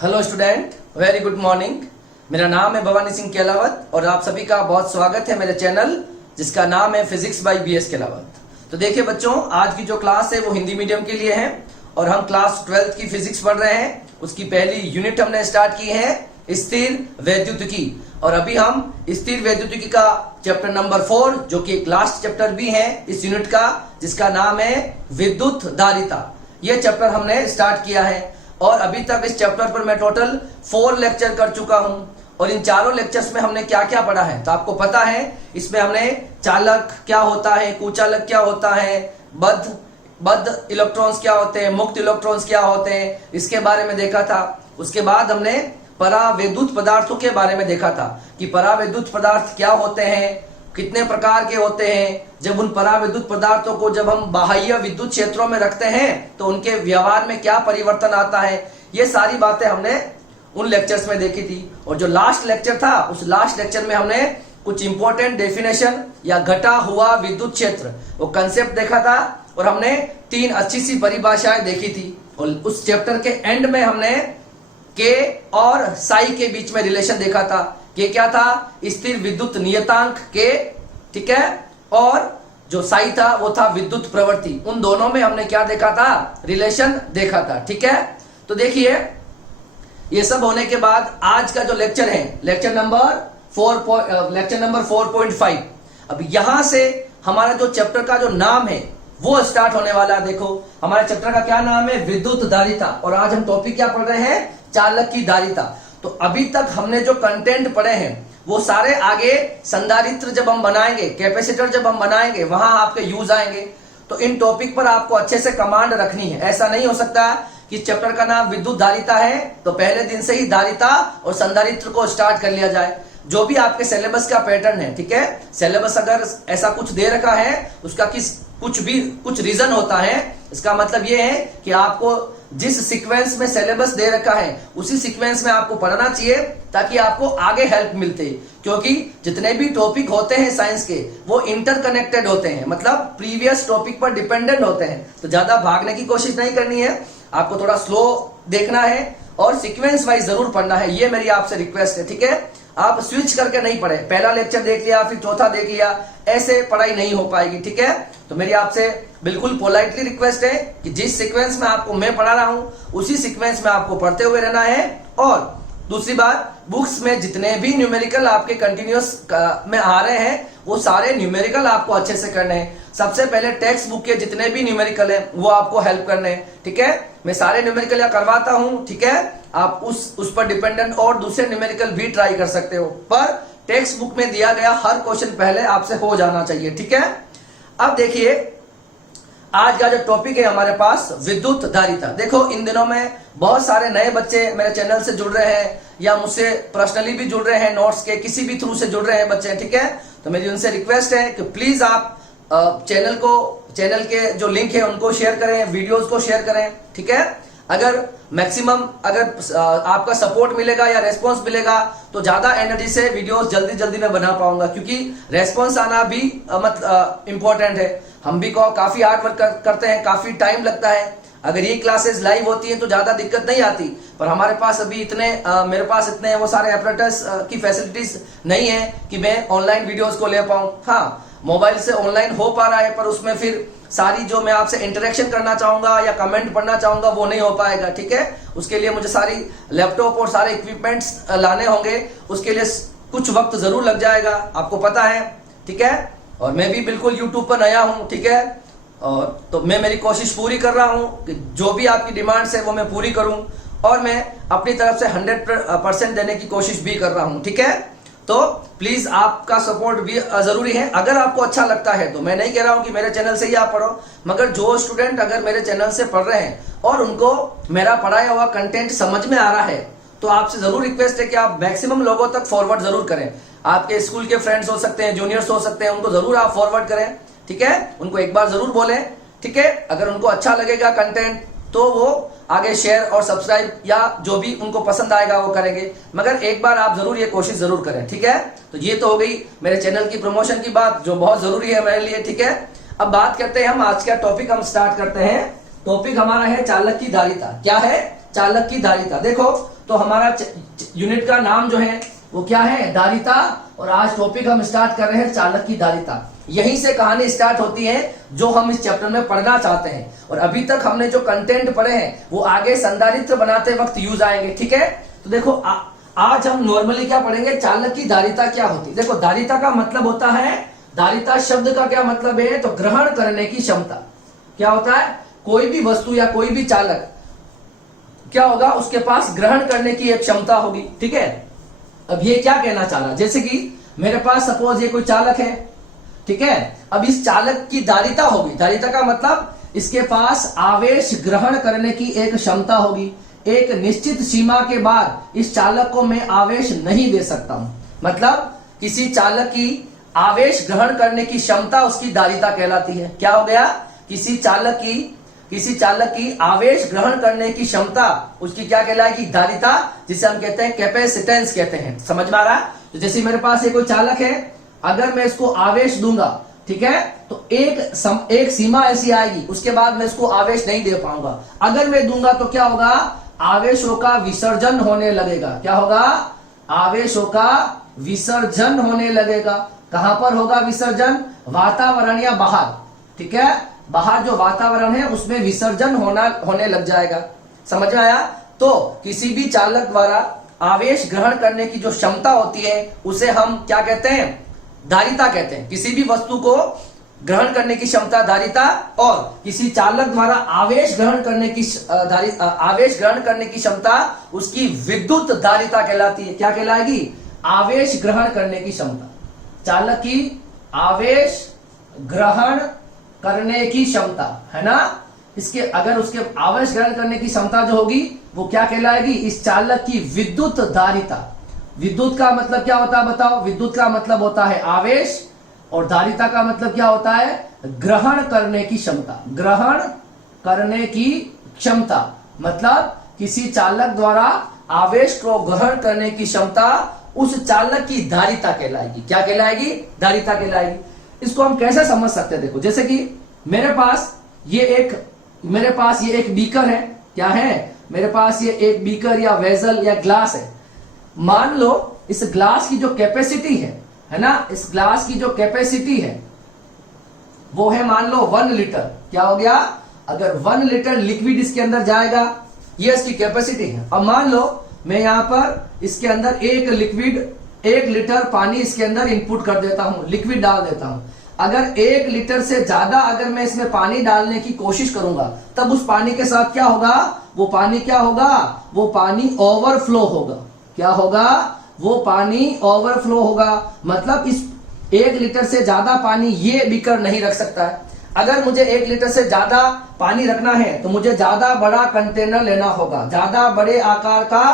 Hello student, very good morning. मेरा नाम है भवानी सिंह केलावत और आप सभी का बहुत स्वागत है मेरे चैनल जिसका नाम है फिजिक्स बाय बीएस केलावत। तो देखिए बच्चों, आज की जो क्लास है वो हिंदी मीडियम के लिए है और हम क्लास 12th की फिजिक्स पढ़ रहे हैं। उसकी पहली यूनिट हमने स्टार्ट की है स्थिर वैद्युतिकी और अभी हम स्थिर वैद्युतिकी का चैप्टर नंबर 4 जो कि एक लास्ट चैप्टर भी है इस यूनिट का, जिसका नाम है विद्युत धारिता। यह चैप्टर हमने स्टार्ट किया है और अभी तक इस चैप्टर पर मैं टोटल 4 लेक्चर कर चुका हूं और इन चारों लेक्चर्स में हमने क्या क्या पढ़ा है तो आपको पता है। इसमें हमने चालक क्या होता है, कुचालक क्या होता है, बद्ध इलेक्ट्रॉन्स क्या होते हैं, मुक्त इलेक्ट्रॉन्स क्या होते हैं, इसके बारे में देखा था। उसके बाद हमने परावैद्युत पदार्थों के बारे में देखा था कि परावैद्युत पदार्थ क्या होते हैं, कितने प्रकार के होते हैं। जब उन परावैद्युत पदार्थों को जब हम बाह्य विद्युत क्षेत्रों में रखते हैं तो उनके व्यवहार में क्या परिवर्तन आता है, ये सारी बातें हमने उन लेक्चर्स में देखी थी। और जो लास्ट लेक्चर था उस लास्ट लेक्चर में हमने कुछ इंपॉर्टेंट डेफिनेशन या घटा हुआ विद्युत क्षेत्र वो कंसेप्ट देखा था और हमने 3 अच्छी सी परिभाषाएं देखी थी। और उस चैप्टर के एंड में हमने के और साई के बीच में रिलेशन देखा था। के क्या था? स्थिर विद्युत नियतांक के, ठीक है, और जो साई था वो था विद्युत प्रवृत्ति। उन दोनों में हमने क्या देखा था? रिलेशन देखा था, ठीक है। तो देखिए, ये सब होने के बाद आज का जो लेक्चर है लेक्चर नंबर 4.5। अब यहां से हमारा जो चैप्टर का जो नाम है वो स्टार्ट होने वाला है। देखो हमारे चैप्टर का क्या नाम है? विद्युत धारिता। और आज हम टॉपिक क्या पढ़ रहे हैं? चालक की धारिता। तो अभी तक हमने जो कंटेंट पढ़े हैं वो सारे आगे संधारित्र जब हम बनाएंगे, कैपेसिटर जब हम बनाएंगे, वहां आपके यूज आएंगे। तो इन टॉपिक पर आपको अच्छे से कमांड रखनी है। ऐसा नहीं हो सकता कि चैप्टर का नाम विद्युत धारिता है तो पहले दिन से ही धारिता और संधारित्र को स्टार्ट कर लिया जाए। जो भी आपके सिलेबस का पैटर्न है, ठीक है, सिलेबस अगर ऐसा कुछ दे रखा है उसका कुछ रीजन होता है। इसका मतलब ये है कि आपको जिस सीक्वेंस में सिलेबस दे रखा है उसी सीक्वेंस में आपको पढ़ना चाहिए ताकि आपको आगे हेल्प मिलते। क्योंकि जितने भी टॉपिक होते हैं साइंस के वो इंटरकनेक्टेड होते हैं, मतलब प्रीवियस टॉपिक पर डिपेंडेंट होते हैं। तो ज्यादा भागने की कोशिश नहीं करनी है, आपको थोड़ा स्लो देखना है और सीक्वेंस वाइज जरूर पढ़ना है। ये मेरी आपसे रिक्वेस्ट है, ठीक है। आप स्विच करके नहीं पढ़े, पहला लेक्चर देख लिया फिर चौथा देख लिया, ऐसे पढ़ाई नहीं हो पाएगी, ठीक है। तो मेरी आपसे बिल्कुल पोलाइटली रिक्वेस्ट है कि जिस सीक्वेंस में आपको मैं पढ़ा रहा हूं उसी सीक्वेंस में आपको पढ़ते हुए रहना है। और दूसरी बात, बुक्स में जितने भी न्यूमेरिकल आपके कंटिन्यूअस में आ रहे हैं वो सारे न्यूमेरिकल आपको अच्छे से करने हैं। सबसे पहले टेक्स्ट बुक के जितने भी न्यूमेरिकल हैं वो आपको हेल्प करने हैं, ठीक है। मैं सारे न्यूमेरिकल करवाता हूं, ठीक है। आप उस पर डिपेंडेंट और दूसरे न्यूमेरिकल भी ट्राई कर सकते हो, पर टेक्स्ट बुक में दिया गया हर क्वेश्चन पहले आपसे हो जाना चाहिए, ठीक है। अब देखिए आज का जो टॉपिक है हमारे पास विद्युत धारिता। देखो इन दिनों में बहुत सारे नए बच्चे मेरे चैनल से जुड़ रहे हैं या मुझसे पर्सनली भी जुड़ रहे हैं, नोट्स के किसी भी थ्रू से जुड़ रहे हैं बच्चे, ठीक है। तो मेरी उनसे रिक्वेस्ट है कि प्लीज आप चैनल के जो लिंक है उनको शेयर करें, वीडियोस को शेयर करें, ठीक है। अगर मैक्सिमम आपका सपोर्ट मिलेगा या रेस्पॉन्स मिलेगा तो ज्यादा एनर्जी से वीडियोस जल्दी में बना पाऊंगा, क्योंकि रेस्पॉन्स आना भी इम्पोर्टेंट है। हम भी काफी हार्ड वर्क करते हैं, काफी टाइम लगता है। अगर ये क्लासेस लाइव होती हैं तो ज्यादा दिक्कत नहीं आती, पर हमारे पास अभी मेरे पास इतने वो सारे एपरेटस की फैसिलिटीज नहीं है कि मैं ऑनलाइन वीडियोस को ले पाऊं। हाँ, मोबाइल से ऑनलाइन हो पा रहा है पर उसमें फिर सारी जो मैं आपसे इंटरेक्शन करना चाहूंगा या कमेंट पढ़ना चाहूंगा वो नहीं हो पाएगा, ठीक है। उसके लिए मुझे सारी लैपटॉप और सारे इक्विपमेंट्स लाने होंगे, उसके लिए कुछ वक्त जरूर लग जाएगा, आपको पता है, ठीक है। और मैं भी बिल्कुल यूट्यूब पर नया हूं, ठीक है। और तो मैं मेरी कोशिश पूरी कर रहा हूं कि जो भी आपकी डिमांड्स है वो मैं पूरी करूं और मैं अपनी तरफ से 100% देने की कोशिश भी कर रहा हूं, ठीक है। तो प्लीज आपका सपोर्ट भी जरूरी है। अगर आपको अच्छा लगता है तो मैं नहीं कह रहा हूं कि मेरे चैनल से ही आप पढ़ो, मगर जो स्टूडेंट अगर मेरे चैनल से पढ़ रहे हैं और उनको मेरा पढ़ाया हुआ कंटेंट समझ में आ रहा है तो आपसे जरूर रिक्वेस्ट है कि आप मैक्सिमम लोगों तक फॉरवर्ड जरूर करें। आपके स्कूल के फ्रेंड्स हो सकते हैं, जूनियर्स हो सकते हैं, उनको जरूर आप फॉरवर्ड करें, ठीक है। उनको एक बार जरूर बोलें, ठीक है। अगर उनको अच्छा लगेगा कंटेंट तो वो आगे शेयर और सब्सक्राइब या जो भी उनको पसंद आएगा वो करेंगे, मगर एक बार आप जरूर ये कोशिश जरूर करें, ठीक है। तो ये तो हो गई मेरे चैनल की प्रमोशन की बात जो बहुत जरूरी है मेरे लिए, ठीक है। अब बात करते हैं हम आज का टॉपिक हम स्टार्ट करते हैं टॉपिक हमारा है चालक की धारिता। क्या है? चालक की धारिता। देखो तो हमारा यूनिट का नाम जो है वो क्या है? धारिता। और आज टॉपिक हम स्टार्ट कर रहे हैं चालक की धारिता। यहीं से कहानी स्टार्ट होती है जो हम इस चैप्टर में पढ़ना चाहते हैं। और अभी तक हमने जो कंटेंट पढ़े हैं वो आगे संधारित्र बनाते वक्त यूज आएंगे। ठीक है, तो देखो आज हम नॉर्मली क्या पढ़ेंगे? चालक की धारिता क्या होती है। देखो धारिता का मतलब होता है, धारिता शब्द का क्या मतलब है? तो ग्रहण करने की क्षमता। क्या होता है? कोई भी वस्तु या कोई भी चालक क्या होगा? उसके पास ग्रहण करने की एक क्षमता होगी। ठीक है, अब ये क्या कहना चाह रहा? जैसे कि मेरे पास सपोज ये कोई चालक है, ठीक है, अब इस चालक की धारिता होगी। धारिता का मतलब इसके पास आवेश ग्रहण करने की एक क्षमता होगी। एक निश्चित सीमा के बाद इस चालक को मैं आवेश नहीं दे सकता हूं। मतलब किसी चालक की आवेश ग्रहण करने की क्षमता उसकी धारिता कहलाती है। क्या हो गया? किसी चालक की आवेश ग्रहण करने की क्षमता उसकी क्या कहलाएगी? धारिता, जिसे हम कहते हैं कैपेसिटेंस कहते हैं। समझ में आ रहा है? तो जैसे मेरे पास ये कोई चालक है, अगर मैं इसको आवेश दूंगा, ठीक है, तो एक सीमा ऐसी आएगी, उसके बाद मैं इसको आवेश नहीं दे पाऊंगा। अगर मैं दूंगा तो क्या होगा? आवेशों का विसर्जन होने लगेगा। क्या होगा? आवेशों का विसर्जन होने लगेगा। कहां पर होगा विसर्जन? वातावरण या बाहर। ठीक है, बाहर जो वातावरण है उसमें विसर्जन होने लग जाएगा। समझ में आया? तो किसी भी चालक द्वारा आवेश ग्रहण करने की जो क्षमता होती है उसे हम क्या कहते हैं? धारिता कहते हैं। किसी भी वस्तु को ग्रहण करने की क्षमता धारिता, और किसी चालक द्वारा आवेश ग्रहण करने की क्षमता उसकी विद्युत धारिता कहलाती है। क्या कहलाएगी? आवेश ग्रहण करने की क्षमता। चालक की आवेश ग्रहण करने की क्षमता है ना, इसके अगर उसके आवेश ग्रहण करने की क्षमता जो होगी वो क्या कहलाएगी? इस चालक की विद्युत धारिता। विद्युत का मतलब क्या होता है बताओ? विद्युत का मतलब होता है आवेश, और धारिता का मतलब क्या होता है? ग्रहण करने की क्षमता। ग्रहण करने की क्षमता मतलब किसी चालक द्वारा आवेश को ग्रहण करने की क्षमता उस चालक की धारिता कहलाएगी। क्या कहलाएगी? धारिता कहलाएगी। इसको हम कैसे समझ सकते हैं? देखो, जैसे कि मेरे पास ये एक बीकर है। क्या है? मेरे पास ये एक बीकर या वेजल या ग्लास है। मान लो इस ग्लास की जो कैपेसिटी है ना, इस ग्लास की जो कैपेसिटी है वो है मान लो 1 लीटर। क्या हो गया? अगर 1 लीटर लिक्विड इसके अंदर जाएगा, ये इसकी कैपेसिटी है। अब मान लो मैं यहां पर इसके अंदर 1 लीटर पानी इसके अंदर इनपुट कर देता हूं, लिक्विड डाल देता हूं। अगर 1 लीटर से ज्यादा अगर मैं इसमें पानी डालने की कोशिश करूंगा, तब उस पानी के साथ क्या होगा? वो पानी ओवरफ्लो होगा। क्या होगा? वो पानी ओवरफ्लो होगा। मतलब इस 1 लीटर से ज्यादा पानी ये बीकर नहीं रख सकता है। अगर मुझे 1 लीटर से ज्यादा पानी रखना है तो मुझे ज्यादा बड़ा कंटेनर लेना होगा, ज्यादा बड़े आकार का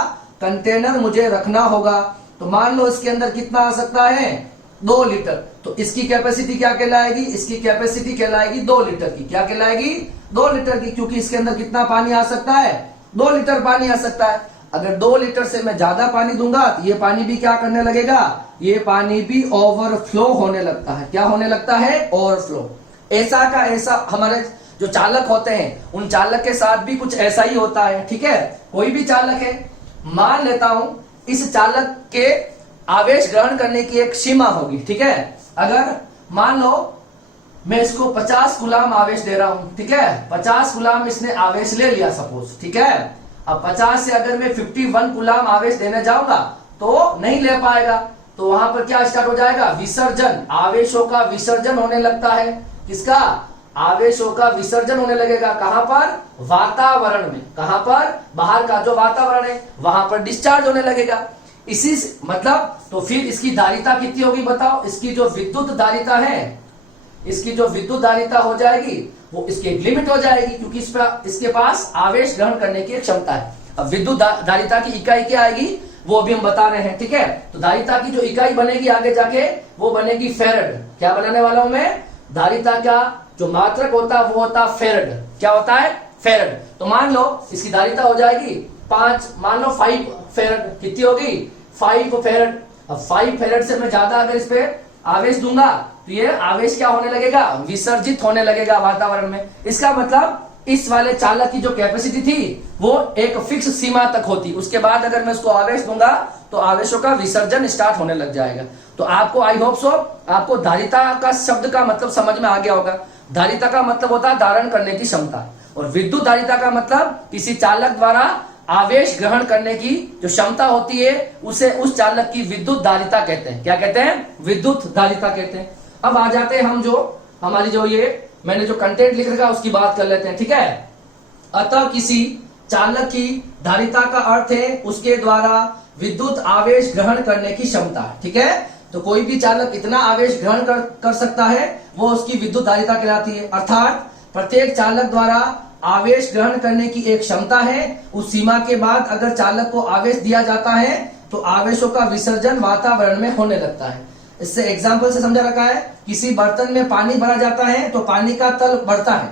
कंटेनर मुझे रखना होगा। तो मान लो इसके अंदर कितना आ सकता है? 2 लीटर। तो इसकी कैपेसिटी क्या कहलाएगी? इसकी कैपेसिटी कहलाएगी 2 लीटर की। क्या कहलाएगी? 2 लीटर की, क्योंकि इसके अंदर कितना पानी आ सकता है? 2 लीटर पानी आ सकता है। अगर 2 लीटर से मैं ज्यादा पानी दूंगा तो ये पानी भी क्या करने लगेगा? ये पानी भी ओवरफ्लो होने लगता है। क्या होने लगता है? ओवरफ्लो। ऐसा का ऐसा हमारे जो चालक होते हैं उन चालक के साथ भी कुछ ऐसा ही होता है। ठीक है, कोई भी चालक है, मान लेता हूं इस चालक के आवेश ग्रहण करने की एक सीमा होगी। ठीक है, अगर मान लो मैं इसको 50 गुलाम आवेश दे रहा हूं, ठीक है, 50 गुलाम इसने आवेश ले लिया सपोज। ठीक है, अब 50 से अगर मैं 51 गुलाम आवेश देने जाऊंगा तो नहीं ले पाएगा। तो वहां पर क्या स्टार्ट हो जाएगा? विसर्जन। आवेशों का विसर्जन होने लगता है। किसका? आवेशों का विसर्जन होने लगेगा। कहां पर? वातावरण में। कहां पर? बाहर का जो वातावरण है वहां पर डिस्चार्ज होने लगेगा। इसी मतलब तो फिर इसकी धारिता कितनी होगी बताओ? इसकी जो विद्युत धारिता है, इसकी जो विद्युत धारिता हो जाएगी वो इसकी एक लिमिट हो जाएगी, क्योंकि इसके पास आवेश ग्रहण करने की क्षमता है। अब विद्युत धारिता की इकाई क्या आएगी वो अभी हम बता रहे हैं। ठीक है, तो धारिता की जो इकाई बनेगी आगे जाके वो बनेगी फेरड। क्या बनाने वाला हूं मैं? धारिता का जो मात्रक होता है वो होता है फेरड। क्या होता है? फेरड। तो मान लो इसकी धारिता हो जाएगी 5, मान लो 5 फेरड। कितनी होगी? 5 फेरड। अब 5 फेरड से मैं ज्यादा अगर इस पे आवेश दूंगा तो ये आवेश क्या होने लगेगा? विसर्जित होने लगेगा वातावरण में। इसका मतलब इस वाले चालक की जो कैपेसिटी थी वो एक फिक्स सीमा तक होती, उसके बाद अगर मैं उसको आवेश दूंगा तो आवेशों का विसर्जन स्टार्ट होने लग जाएगा। तो आपको आई होप सो आपको धारिता का शब्द का मतलब समझ में आ गया होगा। धारिता का मतलब होता है धारण करने की क्षमता, और विद्युत धारिता का मतलब किसी चालक द्वारा आवेश ग्रहण करने की जो क्षमता होती है उसे उस चालक की विद्युत धारिता कहते हैं। क्या कहते हैं? विद्युत धारिता कहते हैं। अब आ जाते हैं हम जो हमारी जो ये मैंने जो कंटेंट लिख रखा उसकी बात कर लेते हैं, ठीक है। अतः किसी चालक की धारिता का अर्थ है उसके द्वारा विद्युत आवेश ग्रहण करने की क्षमता, ठीक है। तो कोई भी चालक इतना आवेश ग्रहण कर सकता है वो उसकी विद्युत धारिता कहलाती है। अर्थात प्रत्येक चालक द्वारा आवेश ग्रहण करने की एक क्षमता है, उस सीमा के बाद अगर चालक को आवेश दिया जाता है तो आवेशों का विसर्जन वातावरण में होने लगता है। इससे एग्जाम्पल से समझा रखा है, किसी बर्तन में पानी भरा जाता है तो पानी का तल बढ़ता है।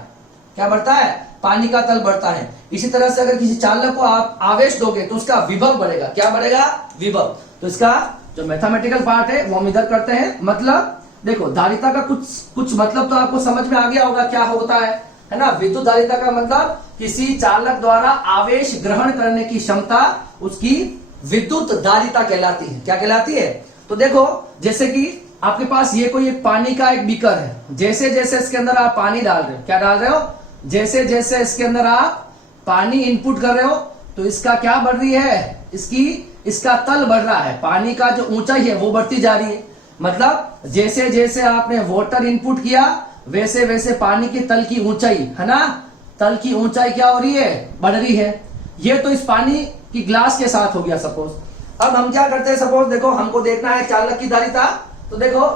क्या बढ़ता है? पानी का तल बढ़ता है। इसी तरह से अगर किसी चालक को आप आवेश दोगे तो उसका विभव बढ़ेगा। क्या बढ़ेगा? विभव। तो इसका जो मैथमेटिकल पार्ट है वो हम इधर करते हैं। मतलब देखो, धारिता का कुछ मतलब तो आपको समझ में आ गया होगा क्या होता है ना। विद्युत धारिता का मतलब किसी चालक द्वारा आवेश ग्रहण करने की क्षमता उसकी विद्युत धारिता कहलाती है। क्या कहलाती है? तो देखो, जैसे कि आपके पास ये कोई एक पानी का एक बीकर है, जैसे जैसे इसके अंदर आप पानी डाल रहे हो, क्या डाल रहे हो? जैसे जैसे इसके अंदर आप पानी इनपुट कर रहे हो तो इसका क्या बढ़ रही है? इसका तल बढ़ रहा है, पानी का जो ऊंचाई है वो बढ़ती जा रही है। मतलब जैसे जैसे आपने वाटर इनपुट किया वैसे वैसे पानी के तल की ऊंचाई, है ना, तल की ऊंचाई क्या हो रही है? बढ़ रही है। ये तो इस पानी की ग्लास के साथ हो गया सपोज। अब हम क्या करते हैं, सपोज देखो हमको देखना है चालक की धारिता। तो देखो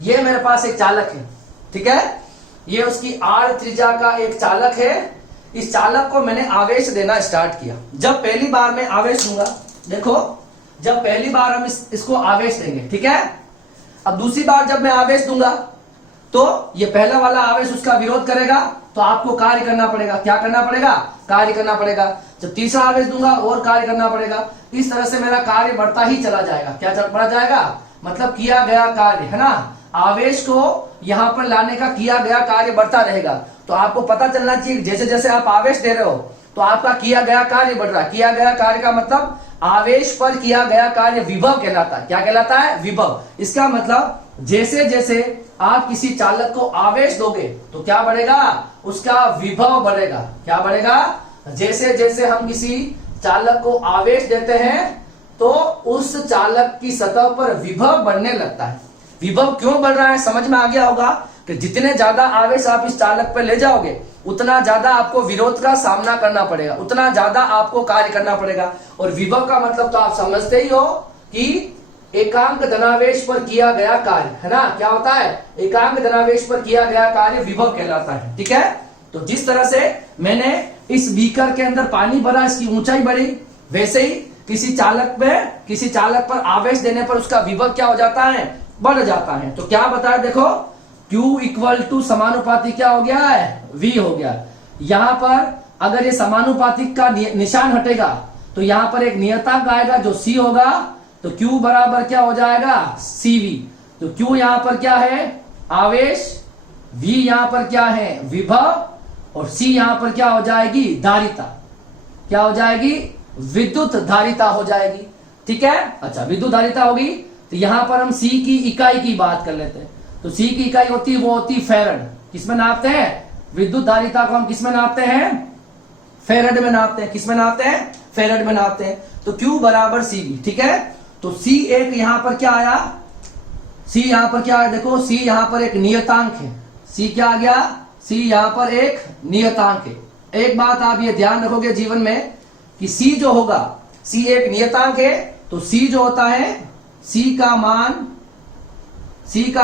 ये मेरे पास एक चालक है, ठीक है। ये उसकी आर त्रिज्या का एक चालक है। इस चालक को मैंने आवेश देना स्टार्ट किया। जब पहली बार मैं आवेश दूंगा, देखो जब पहली बार हम इसको आवेश देंगे, ठीक है। अब दूसरी बार जब मैं आवेश दूंगा तो ये पहला वाला आवेश उसका विरोध करेगा, तो आपको कार्य करना पड़ेगा। क्या करना पड़ेगा? कार्य करना पड़ेगा। जब तीसरा आवेश दूंगा और कार्य करना पड़ेगा। इस तरह से मेरा कार्य बढ़ता ही चला जाएगा। क्या बढ़ा जाएगा? मतलब किया गया कार्य, है ना, आवेश को यहां पर लाने का किया गया कार्य बढ़ता रहेगा। तो आपको पता चलना चाहिए जैसे जैसे आप आवेश दे रहे हो तो आपका किया गया कार्य बढ़ रहा है। किया गया कार्य का मतलब आवेश पर किया गया कार्य विभव कहलाता है। क्या कहलाता है? विभव। इसका मतलब जैसे जैसे आप किसी चालक को आवेश दोगे तो क्या बढ़ेगा? उसका विभव बढ़ेगा। क्या बढ़ेगा? जैसे जैसे हम किसी चालक को आवेश देते हैं तो उस चालक की सतह पर विभव बढ़ने लगता है। विभव क्यों बढ़ रहा है समझ में आ गया होगा कि जितने ज्यादा आवेश आप इस चालक पर ले जाओगे उतना ज्यादा आपको विरोध का सामना करना पड़ेगा, उतना ज्यादा आपको कार्य करना पड़ेगा। और विभव का मतलब तो आप समझते ही हो कि एकांक धनावेश पर किया गया कार्य, है ना। क्या होता है? एकांक धनावेश पर किया गया कार्य विभव कहलाता है, ठीक है। तो जिस तरह से मैंने इस बीकर के अंदर पानी भरा, इसकी ऊंचाई बढ़ी, वैसे ही किसी चालक पर आवेश देने पर उसका विभव क्या हो जाता है? बढ़ जाता है। तो क्या बताया? देखो Q इक्वल टू समानुपाती क्या हो गया है? V हो गया। यहां पर अगर ये समानुपातिक का निशान हटेगा तो यहां पर एक नियतांक आएगा जो C होगा। तो Q बराबर क्या हो जाएगा? CV। तो Q यहां पर क्या है? आवेश, V यहां पर क्या है? विभव, और C यहां पर क्या हो जाएगी? धारिता। क्या हो जाएगी? विद्युत धारिता हो जाएगी, ठीक है। अच्छा, विद्युत धारिता होगी तो यहां पर हम C की इकाई की बात कर लेते हैं। तो C की इकाई होती है वो होती फैरड। किसमें नापते हैं? विद्युत धारिता को हम किसमें नापते हैं? फैरड में नापते हैं। किसमें नापते हैं? फैरड में नापते हैं। तो Q बराबर CV, ठीक है। तो C एक यहां पर क्या आया? C यहां पर क्या आया? देखो C यहां पर एक नियतांक है। C क्या आ गया? C यहां पर एक नियतांक है। एक बात आप ये ध्यान रखोगे जीवन में कि C जो होगा, C एक नियतांक है। तो C जो होता है, C का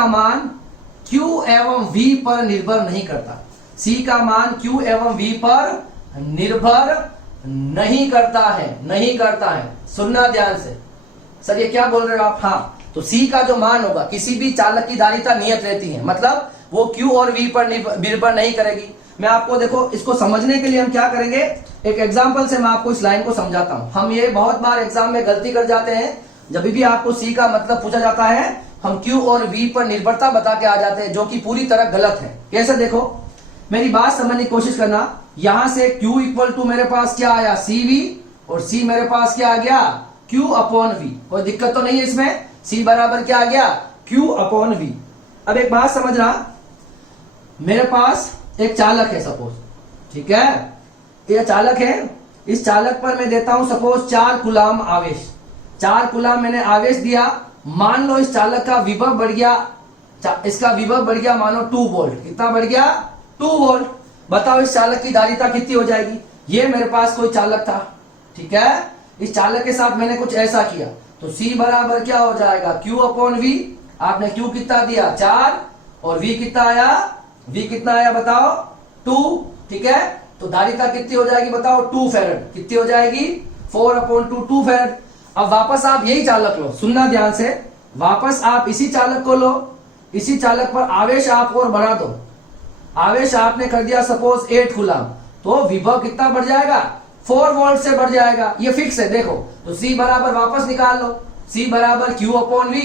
मान Q एवं V पर निर्भर नहीं करता। C का मान Q एवं V पर निर्भर नहीं करता है। सुनना ध्यान से। सर ये क्या बोल रहे हो आप? हाँ, तो C का जो मान होगा, किसी भी चालक की धारिता नियत रहती है, मतलब वो Q और V पर निर्भर नहीं करेगी। मैं आपको देखो इसको समझने के लिए हम क्या करेंगे, एक एग्जाम्पल से मैं आपको इस लाइन को समझाता हूं। हम ये बहुत बार एग्जाम में गलती कर जाते हैं, जब भी आपको C का मतलब पूछा जाता है हम Q और V पर निर्भरता बता के आ जाते हैं, जो कि पूरी तरह गलत है। कैसे? देखो मेरी बात समझने की कोशिश करना, यहां से Q इक्वल टू मेरे पास क्या आया CV, और C मेरे पास क्या आ गया Q अपॉन V। कोई दिक्कत तो नहीं है इसमें, C बराबर क्या आ गया Q अपॉन V। अब एक बात समझना, मेरे पास एक चालक है सपोज, ठीक है, ये चालक है, इस चालक पर मैं देता हूं सपोज 4 कूलाम आवेश, 4 कूलाम मैंने आवेश दिया। मान लो इस चालक का विभव बढ़ गया, इसका विभव बढ़ गया मानो 2 वोल्ट, कितना बढ़ गया 2 वोल्ट। बताओ इस चालक की धारिता कितनी हो जाएगी। ये मेरे पास कोई चालक था, ठीक है, इस चालक के साथ मैंने कुछ ऐसा किया, तो C बराबर क्या हो जाएगा Q अपॉन V। आपने Q कितना दिया 4 और V कितना आया, V कितना आया बताओ 2, ठीक है, तो धारिता कितनी हो जाएगी बताओ 2 फैरेड, कितनी हो जाएगी 4 अपॉन 2 फैरेड। अब वापस आप यही चालक लो, सुनना ध्यान से, वापस आप इसी चालक को लो, इसी चालक पर आवेश आप और बढ़ा दो, आवेश आपने कर दिया सपोज 8 कूलाम, तो विभव कितना बढ़ जाएगा 4 वोल्ट से बढ़ जाएगा, ये फिक्स है। देखो तो C बराबर वापस निकाल लो, C बराबर Q अपॉन V,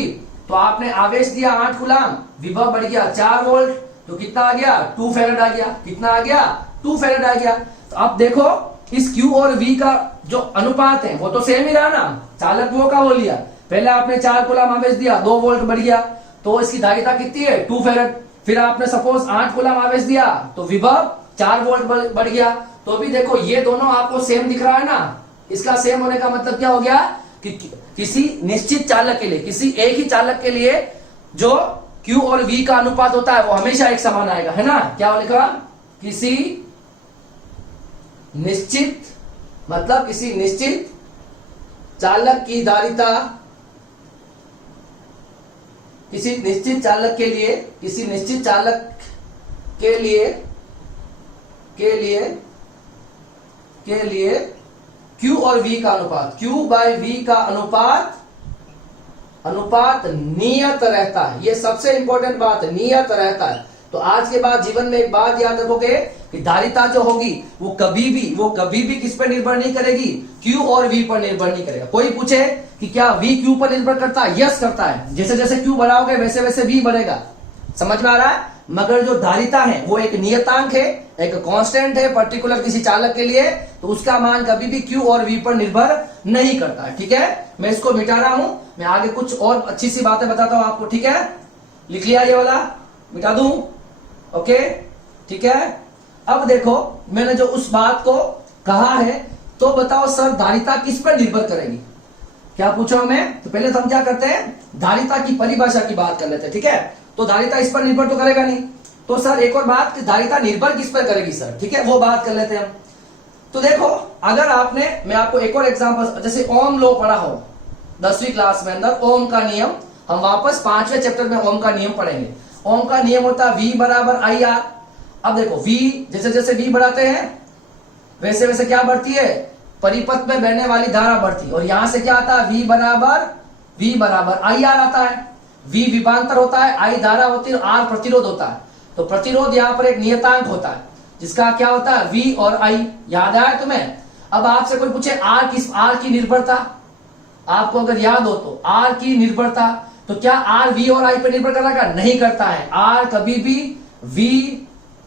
तो आपने आवेश दिया 8 कूलाम, विभव बढ़ गया 4 वोल्ट, तो कितना आ गया 2 फैरेड आ गया, कितना आ गया 2 फैरेड आ गया। तो अब देखो इस Q और V का जो अनुपात है वो तो सेम ही रहा ना, चालक वो का वो लिया, पहले आपने 4 कूलाम आवेश दिया 2 वोल्ट बढ़ गया, तो इसकी धारिता कितनी है 2 फैरेड। फिर आपने सपोज 8 कूलाम आवेश दिया तो विभव 4 वोल्ट बढ़ गया, तो भी देखो ये दोनों आपको सेम दिख रहा है ना। इसका सेम होने का मतलब क्या हो गया कि किसी निश्चित चालक के लिए, किसी एक ही चालक के लिए जो Q और V का अनुपात होता है वो हमेशा एक समान आएगा, है ना। क्या लिखा, किसी निश्चित, मतलब किसी निश्चित चालक की धारिता, किसी निश्चित चालक के लिए, किसी निश्चित चालक के लिए Q और V का अनुपात, Q बाय V का अनुपात नियत रहता है। ये सबसे इंपॉर्टेंट बात है, नियत रहता है। तो आज के बाद जीवन में एक बात याद रखोगे कि धारिता जो होगी वो कभी भी किस पर निर्भर नहीं करेगी, Q और V पर निर्भर नहीं करेगा। कोई पूछे कि क्या V Q पर निर्भर करता है, यस करता है, जैसे जैसे Q बढ़ाओगे वैसे वैसे V बढ़ेगा, समझ में आ रहा है। मगर जो धारिता है वो एक नियतांक है, एक कांस्टेंट है पर्टिकुलर किसी चालक के लिए, तो उसका मान कभी भी Q और V पर निर्भर नहीं करता है, ठीक है। मैं इसको मिटा रहा हूं, मैं आगे कुछ और अच्छी सी बातें बताता हूं आपको, ठीक है। लिख लिया ये वाला, मिटा दूं, ओके, ठीक है। अब देखो मैंने जो उस बात को कहा है, तो बताओ सर धारिता किस पर निर्भर करेगी, क्या पूछा हमें। तो पहले तो हम क्या करते हैं, धारिता की परिभाषा की बात कर लेते हैं, ठीक है। तो धारिता इस पर निर्भर तो करेगा नहीं, तो सर एक और बात कि धारिता निर्भर किस पर करेगी सर, ठीक है, वो बात कर लेते हैं हम। तो देखो अगर आपने, मैं आपको एक और एग्जांपल, जैसे ओम लॉ पढ़ा हो 10वीं क्लास में अंदर, ओम का नियम, हम वापस 5वें चैप्टर में ओम का नियम पढ़ेंगे। ओम का नियम होता है V बराबर IR। अब देखो V, जैसे जैसे V बढ़ाते हैं वैसे वैसे क्या बढ़ती है, परिपथ में बहने वाली धारा बढ़ती है, और यहां से क्या आता है V बराबर IR आता है। V विभवांतर होता है, I धारा होती है, R प्रतिरोध होता है। तो प्रतिरोध यहाँ पर एक नियतांक होता है जिसका क्या होता है V और I, याद आया तुम्हें। अब आपसे कोई पूछे R की निर्भरता, आपको अगर याद हो तो R की निर्भरता, तो क्या R V और I पर निर्भर करेगा, नहीं करता है। R कभी भी V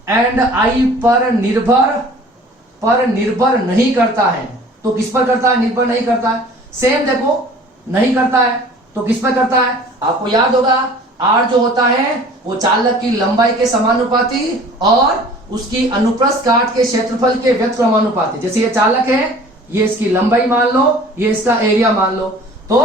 एंड I पर निर्भर नहीं करता है। तो किस पर करता है, निर्भर नहीं करता है। सेम देखो, नहीं करता है तो किस पर करता है, आपको याद होगा R जो होता है वो चालक की लंबाई के समानुपाती और उसकी अनुप्रस्थ काट के क्षेत्रफल के व्यक्त क्रमानुपाती। जैसे ये चालक है, ये इसकी लंबाई मान लो, ये इसका एरिया मान लो, तो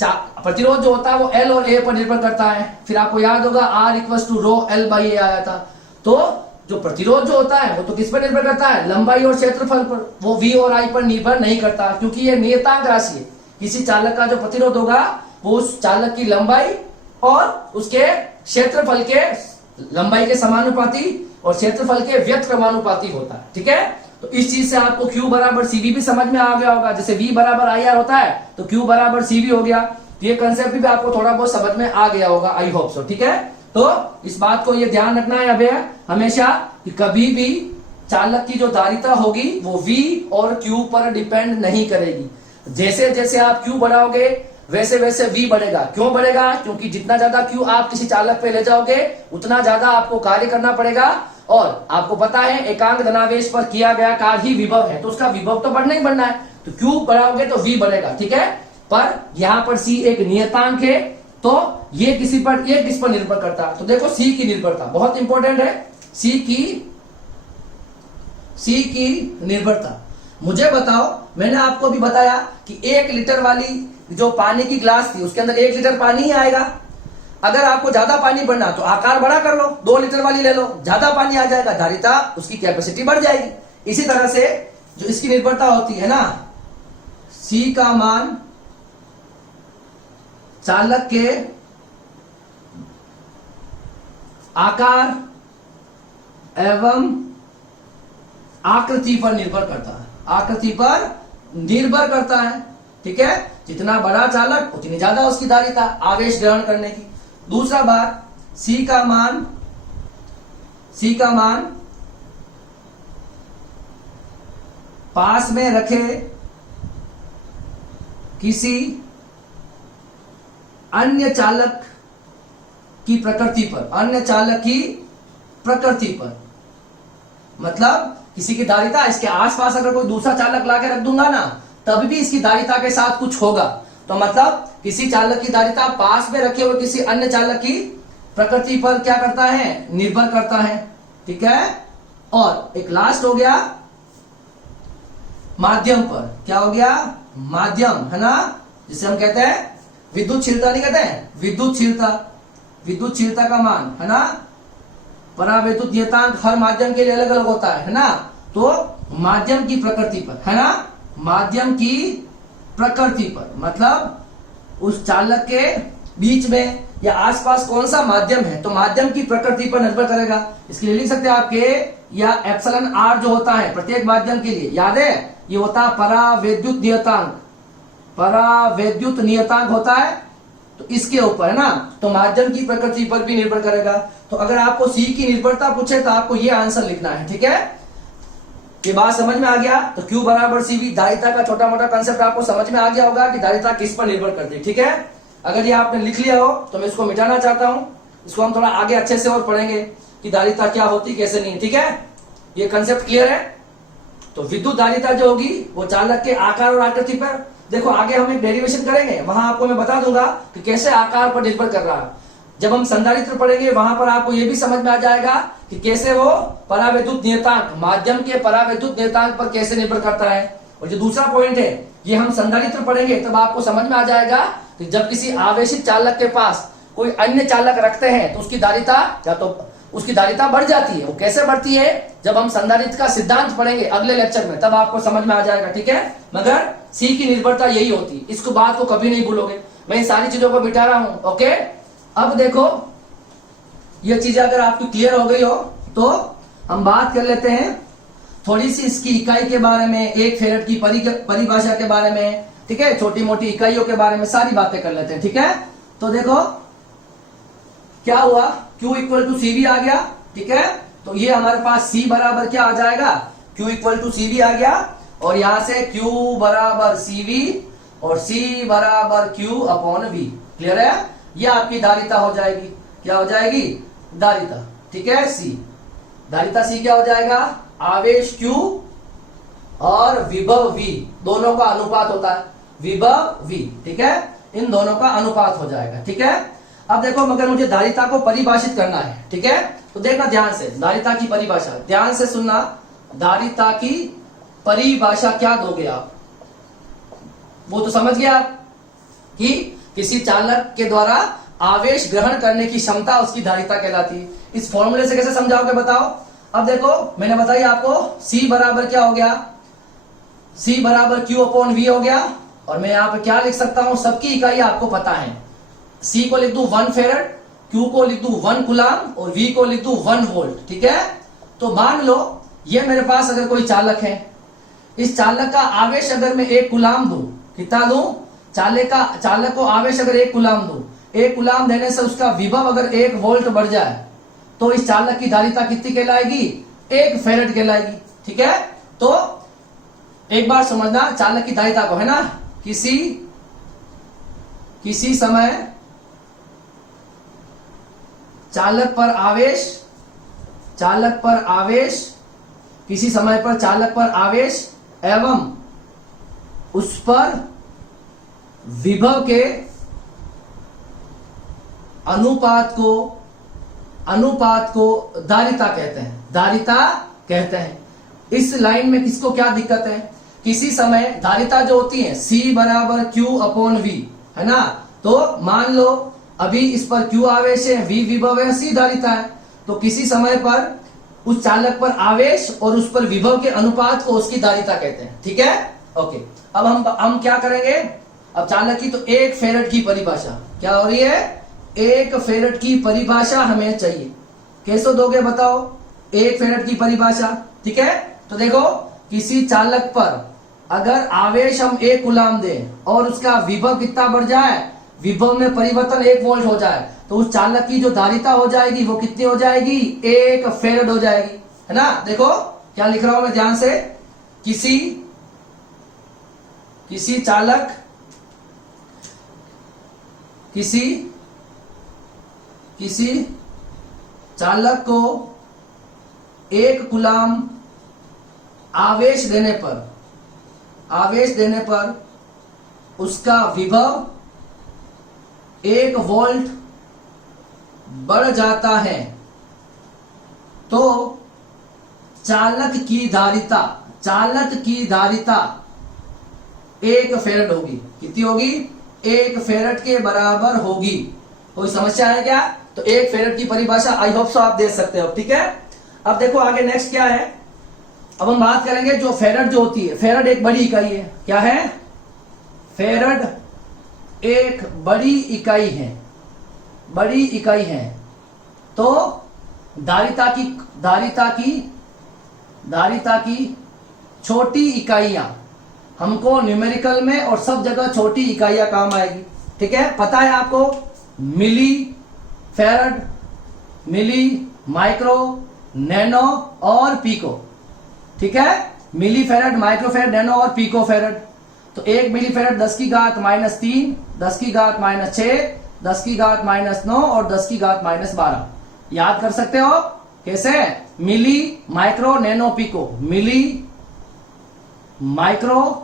प्रतिरोध जो होता है वो L और A पर निर्भर करता है। फिर आपको याद होगा R equals to rho L by A आया था। तो जो प्रतिरोध जो होता है वो तो किस पर निर्भर करता है, लंबाई और क्षेत्रफल पर, वो V और I पर निर्भर नहीं करता, क्योंकि ये नियतांक राशि है। किसी चालक का जो प्रतिरोध होगा वो उस चालक की लंबाई और उसके क्षेत्रफल के लंबाई के समानुपाती और क्षेत्रफल के व्यक्त क्रमानुपाती होता है, ठीक है। तो इस चीज से आपको Q बराबर CV भी समझ में आ गया होगा। जैसे V बराबर IR होता है तो Q बराबर CV हो गया। तो ये कंसेप्ट भी आपको थोड़ा बहुत समझ में आ गया होगा, आई होप सो, ठीक है। तो इस बात को ये ध्यान रखना है अभी हमेशा कि कभी भी चालक की जो धारिता होगी वो V और Q पर डिपेंड नहीं करेगी। जैसे जैसे आप Q बढ़ाओगे वैसे वैसे V बढ़ेगा। क्यों बढ़ेगा, क्योंकि जितना ज्यादा Q आप किसी चालक पे ले जाओगे उतना ज्यादा आपको कार्य करना पड़ेगा और आपको पता है एकांक धनावेश पर किया गया कार्य ही विभव है, तो उसका विभव तो बढ़ना ही बढ़ना है, तो Q बढ़ाओगे तो V बढ़ेगा, ठीक है। पर यहां पर C एक नियतांक है, तो ये किस पर निर्भर करता है, तो देखो C की निर्भरता बहुत इंपॉर्टेंट है। C की निर्भरता मुझे बताओ, मैंने आपको भी बताया कि 1 लीटर वाली जो पानी की ग्लास थी उसके अंदर 1 लीटर पानी ही आएगा। अगर आपको ज्यादा पानी भरना तो आकार बड़ा कर लो, 2 लीटर वाली ले लो, ज्यादा पानी आ जाएगा, धारिता उसकी कैपेसिटी बढ़ जाएगी। इसी तरह से जो इसकी निर्भरता होती है ना, C का मान चालक के आकार एवं आकृति पर निर्भर करता है, आकृति पर निर्भर करता है, ठीक है। जितना बड़ा चालक उतनी ज्यादा उसकी धारिता आवेश ग्रहण करने की। दूसरा बात, C का मान पास में रखे किसी अन्य चालक की प्रकृति पर, अन्य चालक की प्रकृति पर, मतलब किसी की धारिता इसके आसपास अगर कोई दूसरा चालक लाके रख दूंगा ना, तब भी इसकी धारिता के साथ कुछ होगा, तो मतलब किसी चालक की धारिता पास में रखे हुए किसी अन्य चालक की प्रकृति पर क्या करता है, निर्भर करता है, ठीक है। और एक लास्ट हो गया माध्यम पर, क्या हो गया, माध्यम, है ना, जिसे हम कहते हैं विद्युतशीलता, नहीं कहते हैं विद्युतशीलता का मान, है ना। परावैद्युत नियतांक हर माध्यम के लिए अलग अलग होता है ना, तो माध्यम की प्रकृति पर, है ना, माध्यम की प्रकृति पर, मतलब उस चालक के बीच में या आसपास कौन सा माध्यम है, तो माध्यम की प्रकृति पर निर्भर करेगा। इसके लिए लिख सकते हैं आपके या एप्सिलॉन आर जो होता है प्रत्येक माध्यम के लिए, याद है, ये होता है परावैद्युत नियतांक, परावैद्युत नियतांक होता है, तो इसके ऊपर, है ना, तो माध्यम की प्रकृति पर भी निर्भर करेगा। तो अगर आपको C की निर्भरता पूछे तो आपको ये आंसर लिखना है, ठीक है। ये बात समझ में आ गया, तो Q बराबर CV, धारिता का छोटा मोटा कंसेप्ट आपको समझ में आ गया होगा कि धारिता किस पर निर्भर करती है, ठीक है। अगर ये आपने लिख लिया हो तो मैं इसको मिटाना चाहता हूं, इसको हम थोड़ा आगे अच्छे से और पढ़ेंगे कि धारिता क्या होती कैसे नहीं, ठीक है। ये कंसेप्ट क्लियर है। तो विद्युत धारिता जो होगी वो चालक के आकार और आकृति पर, देखो आगे हम एक डेरिवेशन करेंगे, वहां आपको मैं बता दूंगा कि कैसे आकार पर निर्भर कर रहा है। जब हम संधारित्र पढ़ेंगे वहां पर आपको यह भी समझ में आ जाएगा कि कैसे वो परावैद्युत नियतांक, माध्यम के परावैद्युत नियतांक पर कैसे निर्भर करता है। और जो दूसरा पॉइंट है ये हम संधारित्र पढ़ेंगे, तब आपको समझ में आ जाएगा कि जब किसी आवेशित चालक के पास कोई अन्य चालक रखते हैं तो उसकी धारिता या तो उसकी धारिता बढ़ जाती है। वो कैसे बढ़ती है, जब हम संधारित्र का सिद्धांत पढ़ेंगे अगले लेक्चर में, तब आपको समझ में आ जाएगा, ठीक है। मगर C की निर्भरता यही होती, इसको बात को कभी नहीं भूलोगे, मैं इन सारी चीजों को बिठा रहा हूं, ओके। अब देखो ये चीजें अगर आपकी क्लियर हो गई हो तो हम बात कर लेते हैं थोड़ी सी इसकी इकाई के बारे में, 1 फेरेड की परिभाषा के बारे में, ठीक है, छोटी मोटी इकाइयों के बारे में सारी बातें कर लेते हैं, ठीक है। तो देखो क्या हुआ, Q इक्वल टू CV आ गया, ठीक है। तो ये हमारे पास C बराबर क्या आ जाएगा, Q इक्वल टू CV आ गया, और यहां से Q बराबर CV और C बराबर Q अपॉन V, क्लियर है। ये आपकी धारिता हो जाएगी, क्या हो जाएगी, धारिता, ठीक है। C धारिता C क्या हो जाएगा, आवेश Q और विभव V दोनों का अनुपात होता है, विभव V, ठीक है, इन दोनों का अनुपात हो जाएगा, ठीक है। अब देखो मगर मुझे धारिता को परिभाषित करना है, ठीक है, तो देखना ध्यान से, धारिता की परिभाषा ध्यान से सुनना। धारिता की परिभाषा क्या दोगे आप, वो तो समझ गया आप कि किसी चालक के द्वारा आवेश ग्रहण करने की क्षमता उसकी धारिता कहलाती है। इस फॉर्मूले से कैसे समझाओगे बताओ। अब देखो मैंने बताई आपको C बराबर क्या हो गया, C बराबर Q अपॉन V हो गया, और मैं यहाँ पे क्या लिख सकता हूं, सबकी इकाई आपको पता है। C को लिख दूं 1 फेरेड, Q को लिख दूं 1 कूलाम और V को लिख दूं 1 वोल्ट, ठीक है। तो मान लो ये मेरे पास अगर कोई चालक है, इस चालक का आवेश अगर मैं 1 कूलाम दूं, कितना दूं, चालक को आवेश अगर 1 कूलाम दूं, 1 कूलाम देने से उसका विभव अगर 1 वोल्ट बढ़ जाए तो इस चालक की धारिता कितनी कहलाएगी, 1 फेरेड कहलाएगी, ठीक है। तो एक बार समझना चालक की धारिता को, है ना, किसी समय चालक पर आवेश चालक पर आवेश, किसी समय पर चालक पर आवेश एवं उस पर विभव के अनुपात को धारिता कहते हैं, धारिता कहते हैं। इस लाइन में किसको क्या दिक्कत है? किसी समय धारिता जो होती है C बराबर Q/V, है ना। तो मान लो अभी इस पर Q आवेश है, V विभव है, C धारिता है। तो किसी समय पर उस चालक पर आवेश और उस पर विभव के अनुपात को उसकी धारिता कहते हैं। ठीक है, ओके। अब हम क्या करेंगे? अब चालक की तो 1 फेरेड की परिभाषा क्या हो रही है? 1 फेरेड की परिभाषा हमें चाहिए। कैसे दोगे बताओ 1 फेरेड की परिभाषा? ठीक है, तो देखो किसी चालक पर अगर आवेश हम 1 कूलाम दें और उसका विभव कितना बढ़ जाए, विभव में परिवर्तन 1 वोल्ट हो जाए, तो उस चालक की जो धारिता हो जाएगी वो कितनी हो जाएगी? 1 फेरेड हो जाएगी, है ना। देखो क्या लिख रहा हूं मैं ध्यान से। किसी चालक को 1 कूलाम आवेश देने पर उसका विभव 1 वोल्ट बढ़ जाता है, तो चालक की धारिता 1 फेरेड होगी। कितनी होगी? 1 फेरेड के बराबर होगी। कोई समस्या है क्या? तो 1 फेरेड की परिभाषा आई होप सो आप दे सकते हो। ठीक है, अब देखो आगे नेक्स्ट क्या है। अब हम बात करेंगे जो फेरेड जो होती है, फेरेड एक बड़ी इकाई है। क्या है? फेरेड एक बड़ी इकाई है। तो धारिता की छोटी इकाइयां हमको न्यूमेरिकल में और सब जगह छोटी इकाइयां काम आएगी। ठीक है, पता है आपको मिली फेरेड, मिली, माइक्रो, नैनो और पीको। ठीक है, मिली फेरेड, माइक्रो फेरेड, नैनो और पीको फेरेड। तो 1 मिली फेरेड 10 की घात -3, 10 की घात -6, 10 की घात -9 और 10 की घात -12। याद कर सकते हो कैसे? मिली, माइक्रो, नैनो, पीको। मिली, माइक्रो,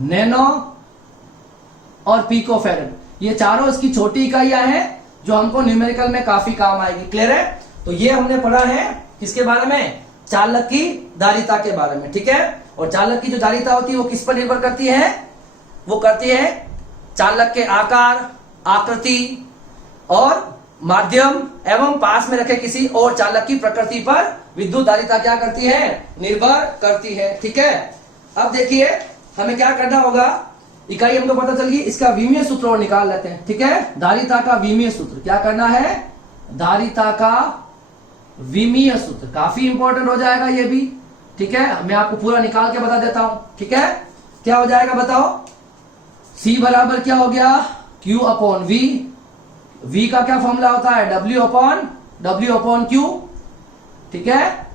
नैनो और पीको फेरेड, ये चारों इसकी छोटी इकाइयां हैं जो हमको न्यूमेरिकल में काफी काम आएगी। क्लियर है? तो ये हमने पढ़ा है किसके बारे में? चालक की धारिता के बारे में। ठीक है, और चालक की जो धारिता होती है वो किस पर निर्भर करती है? वो करती है चालक के आकार, आकृति और माध्यम एवं पास में रखे किसी और चालक की प्रकृति पर विद्युत धारिता क्या करती है? निर्भर करती है। ठीक है, अब देखिए हमें क्या करना होगा। इकाई हमको पता चल गई, इसका विमीय सूत्र और निकाल लेते हैं। ठीक है, धारिता का विमीय सूत्र क्या करना है? धारिता का विमीय सूत्र काफी इंपॉर्टेंट हो जाएगा ये भी। ठीक है, मैं आपको पूरा निकाल के बता देता हूं। ठीक है, क्या हो जाएगा बताओ? C बराबर क्या हो गया? Q/V। V का क्या फॉर्मूला होता है? W/Q। ठीक है,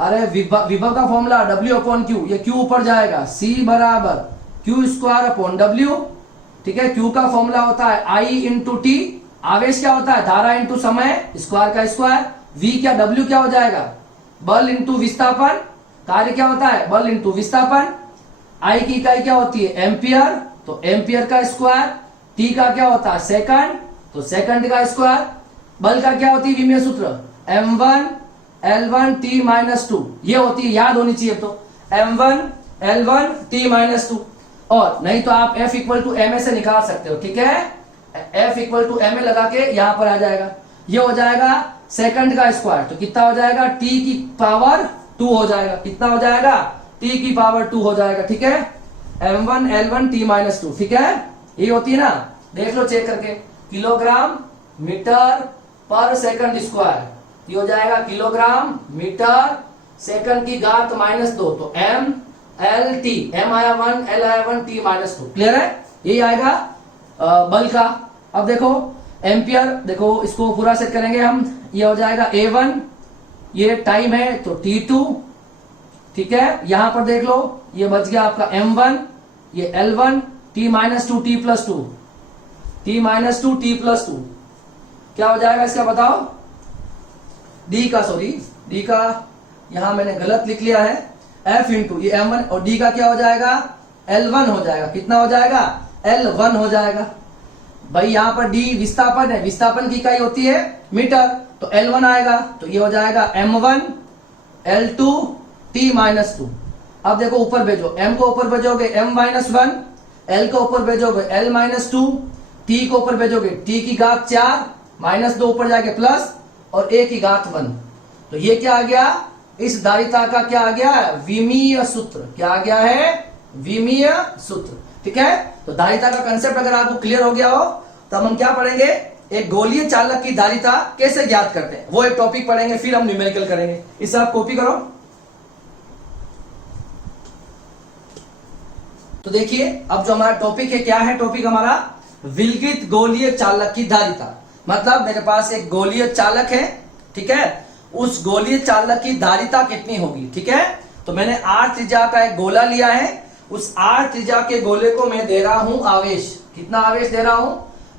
अरे विभव का फॉर्मूला W/Q, ये Q ऊपर जाएगा। C बराबर Q²/W। ठीक है, Q का फॉर्मूला होता है I/T। आवेश क्या होता है? धारा इंटू समय, स्क्वायर का स्क्वायर। V क्या? W क्या हो जाएगा? बल इंटू विस्थापन। कार्य क्या होता है? बल इंटू विस्थापन। I की इकाई क्या होती है? एम्पियर, तो एम्पियर का स्क्वायर। T का क्या होता है? सेकंड, तो सेकंड का स्क्वायर। बल का क्या होती है विमीय सूत्र? M1 L1 T-2, ये होती है, याद होनी चाहिए। तो M1 L1 T-2, और नहीं तो आप F = ma से निकाल सकते हो। ठीक है, F = ma लगा के यहां पर आ जाएगा। ये हो जाएगा सेकंड का स्क्वायर, तो कितना हो जाएगा? T की पावर 2 हो जाएगा। कितना हो जाएगा? T की पावर 2 हो जाएगा। ठीक है, M1 L1 T-2। ठीक है, ये होती है ना, देख लो चेक करके, किलोग्राम मीटर पर सेकंड स्क्वायर। ये हो जाएगा किलोग्राम मीटर सेकंड की घात -2, तो M L T, M आया 1, L आया 1, T -2। क्लियर है? यही आएगा बल का। अब देखो एम्पियर, देखो इसको पूरा सेट करेंगे हम। ये हो जाएगा A1, ये टाइम है तो T2। ठीक है, यहां पर देख लो, ये बच गया आपका M1, ये L1 T-2 T+2, T-2 T+2। क्या हो जाएगा इसका बताओ? डी का यहां मैंने गलत लिख लिया है, एफ इंटू ये m1 और डी का क्या हो जाएगा, L1 हो जाएगा। कितना हो जाएगा, L1 हो जाएगा। भाई यहां पर डी विस्थापन है, विस्थापन की इकाई होती है मीटर, तो L1 आएगा, तो ये हो जाएगा m1 L2 t माइनस 2। अब देखो ऊपर भेजो, m को ऊपर भेजोगे m माइनस 1, L को ऊपर भेजोगे L माइनस 2, t को ऊपर भेजोगे t की घात 4 माइनस 2 ऊपर जाके प्लस और a की घात 1। तो ये क्या आ गया, इस धारिता का क्या आ गया, विमीय सूत्र। क्या आ गया है, विमीय सूत्र। ठीक है, तो धारिता का कंसेप्ट अगर आपको क्लियर हो गया हो तो हम क्या पढ़ेंगे, एक गोलीय चालक की धारिता कैसे ज्ञात करते हैं, वो एक टॉपिक पढ़ेंगे, फिर हम न्यूमेरिकल करेंगे। इसे आप कॉपी करो। तो देखिए अब जो हमारा टॉपिक है, क्या है टॉपिक हमारा, विलगित गोलीय चालक की धारिता। मतलब मेरे पास एक गोलीय चालक है, ठीक है, उस गोलीय चालक की धारिता कितनी होगी। ठीक है, तो मैंने r त्रिज्या का एक गोला लिया है, उस r त्रिज्या के गोले को मैं दे रहा हूं आवेश। कितना आवेश दे रहा हूं,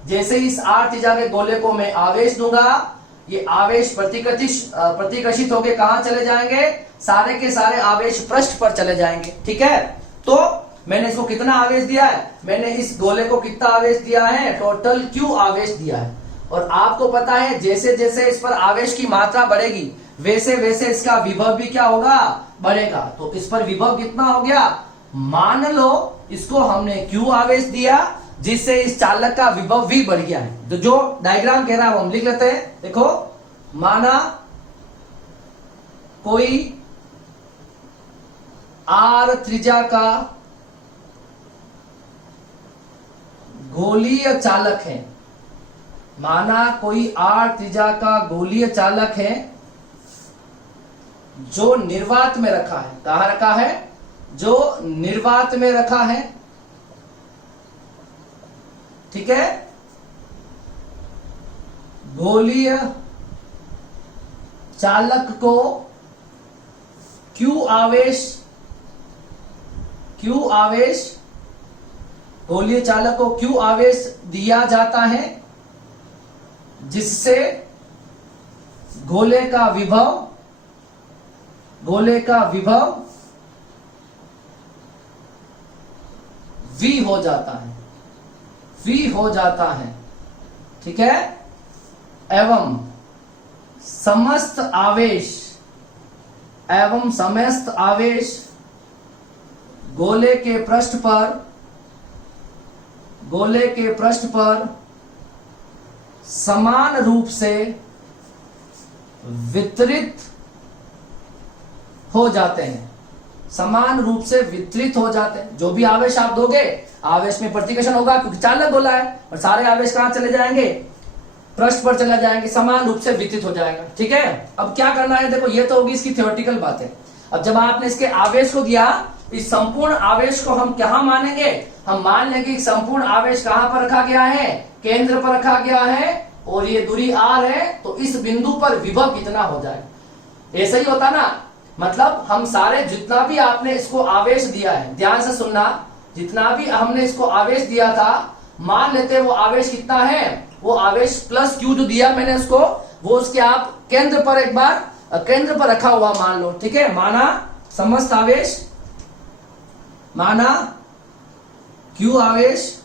जैसे इस r त्रिज्या के गोले को मैं आवेश दूंगा, ये आवेश प्रतिकर्षित होके कहां चले जाएंगे, सारे के सारे आवेश पृष्ठ पर चले जाएंगे। ठीक है, तो मैंने इसको कितना आवेश दिया है, मैंने इस गोले को कितना आवेश दिया है, टोटल Q आवेश दिया है। और आपको पता है जैसे जैसे इस पर आवेश की मात्रा बढ़ेगी वैसे वैसे इसका विभव भी क्या होगा, बढ़ेगा। तो इस पर विभव कितना हो गया, मान लो इसको हमने Q आवेश दिया, जिससे इस चालक का विभव भी बढ़ गया है। तो जो डायग्राम कह रहा है वो हम लिख लेते हैं। देखो, माना कोई R त्रिज्या का गोलीय चालक है, माना कोई R त्रिज्या का गोलीय चालक है जो निर्वात में रखा है। कहां रखा है, जो निर्वात में रखा है। ठीक है, गोलीय चालक को Q आवेश गोलीय चालक को Q आवेश दिया जाता है, जिससे गोले का विभव V हो जाता है। ठीक है, एवं समस्त आवेश गोले के पृष्ठ पर समान रूप से वितरित हो जाते हैं। समान रूप से वितरित हो जाते हैं। जो भी आवेश आप दोगे, आवेश में प्रतिकर्षण होगा क्योंकि चालक गोला है, और सारे आवेश कहां चले जाएंगे, पृष्ठ पर चले जाएंगे, समान रूप से वितरित हो जाएगा। ठीक है, अब क्या करना है, देखो ये तो होगी इसकी थ्योरेटिकल बातें। अब जब आपने इसके आवेश को दिया, इस संपूर्ण आवेश को हम क्या मानेंगे, हम मान लेंगे कि संपूर्ण आवेश कहां पर रखा गया है, केंद्र पर रखा गया है, और ये दूरी r है, तो इस बिंदु पर विभव कितना हो जाए। ऐसा ही होता ना, मतलब हम सारे जितना भी आपने इसको आवेश दिया है, ध्यान से सुनना, जितना भी हमने इसको आवेश दिया था, मान लेते हैं वो आवेश कितना है, वो आवेश प्लस Q जो दिया मैंने उसको, वो उसके आप केंद्र पर एक बार केंद्र पर रखा हुआ मान लो। ठीक है, माना समस्त आवेश, माना Q आवेश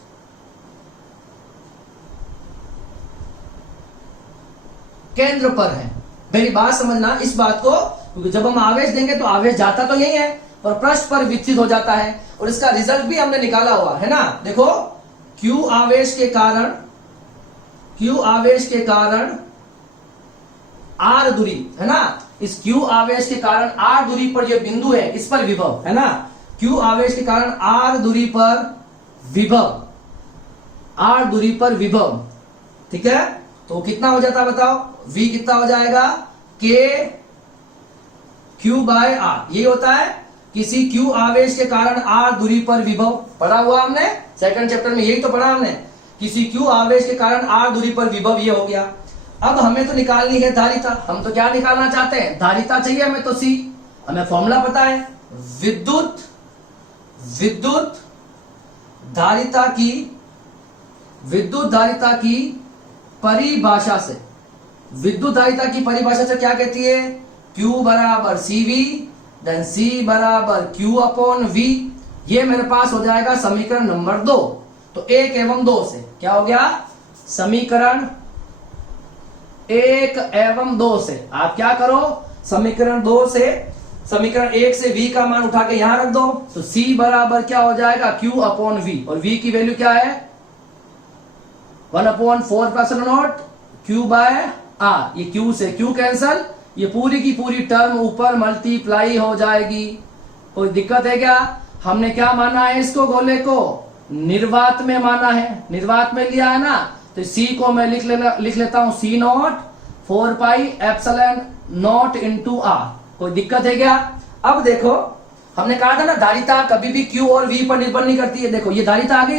केंद्र पर है। मेरी बात समझना इस बात को, क्योंकि जब हम आवेश देंगे तो आवेश जाता तो यही है, पर पृष्ठ पर विकसित हो जाता है, और इसका रिजल्ट भी हमने निकाला हुआ है ना। देखो, Q आवेश के कारण R दूरी है ना, इस Q आवेश के कारण R दूरी पर यह बिंदु है, इस पर विभव है ना। Q आवेश के कारण R दूरी पर विभव, ठीक है, तो कितना हो जाता बताओ, V कितना हो जाएगा, K Q बाय R। ये होता है किसी Q आवेश के कारण R दूरी पर विभव, पढ़ा हुआ हमने सेकंड चैप्टर में, यही तो पढ़ा हमने, किसी Q आवेश के कारण R दूरी पर विभव, ये हो गया। अब हमें तो निकालनी है धारिता, हम तो क्या निकालना चाहते हैं, धारिता चाहिए हमें, तो C, हमें फॉर्मूला पता है, विद्युत धारिता की परिभाषा से, विद्युत धारिता की परिभाषा से क्या कहती है, Q बराबर CV, देन C बराबर Q अपॉन V। ये मेरे पास हो जाएगा समीकरण नंबर 2। तो 1 एवं 2 से क्या हो गया, समीकरण 1 एवं 2 से आप क्या करो, समीकरण 2 से समीकरण 1 से V का मान उठा के यहां रख दो, तो C बराबर क्या हो जाएगा, Q अपॉन V, और V की वैल्यू क्या है 1/4 Q बाय R। ये Q से Q कैंसल, ये पूरी की पूरी टर्म ऊपर मल्टीप्लाई हो जाएगी। कोई दिक्कत है क्या, हमने क्या माना है इसको, गोले को निर्वात में माना है, निर्वात में लिया है ना, तो C को मैं लिख लेता हूं C0 4 pi epsilon naught into R। कोई दिक्कत है क्या। अब देखो हमने कहा था ना धारिता कभी भी Q और V पर निर्भर नहीं करती है। देखो ये धारिता आ गई,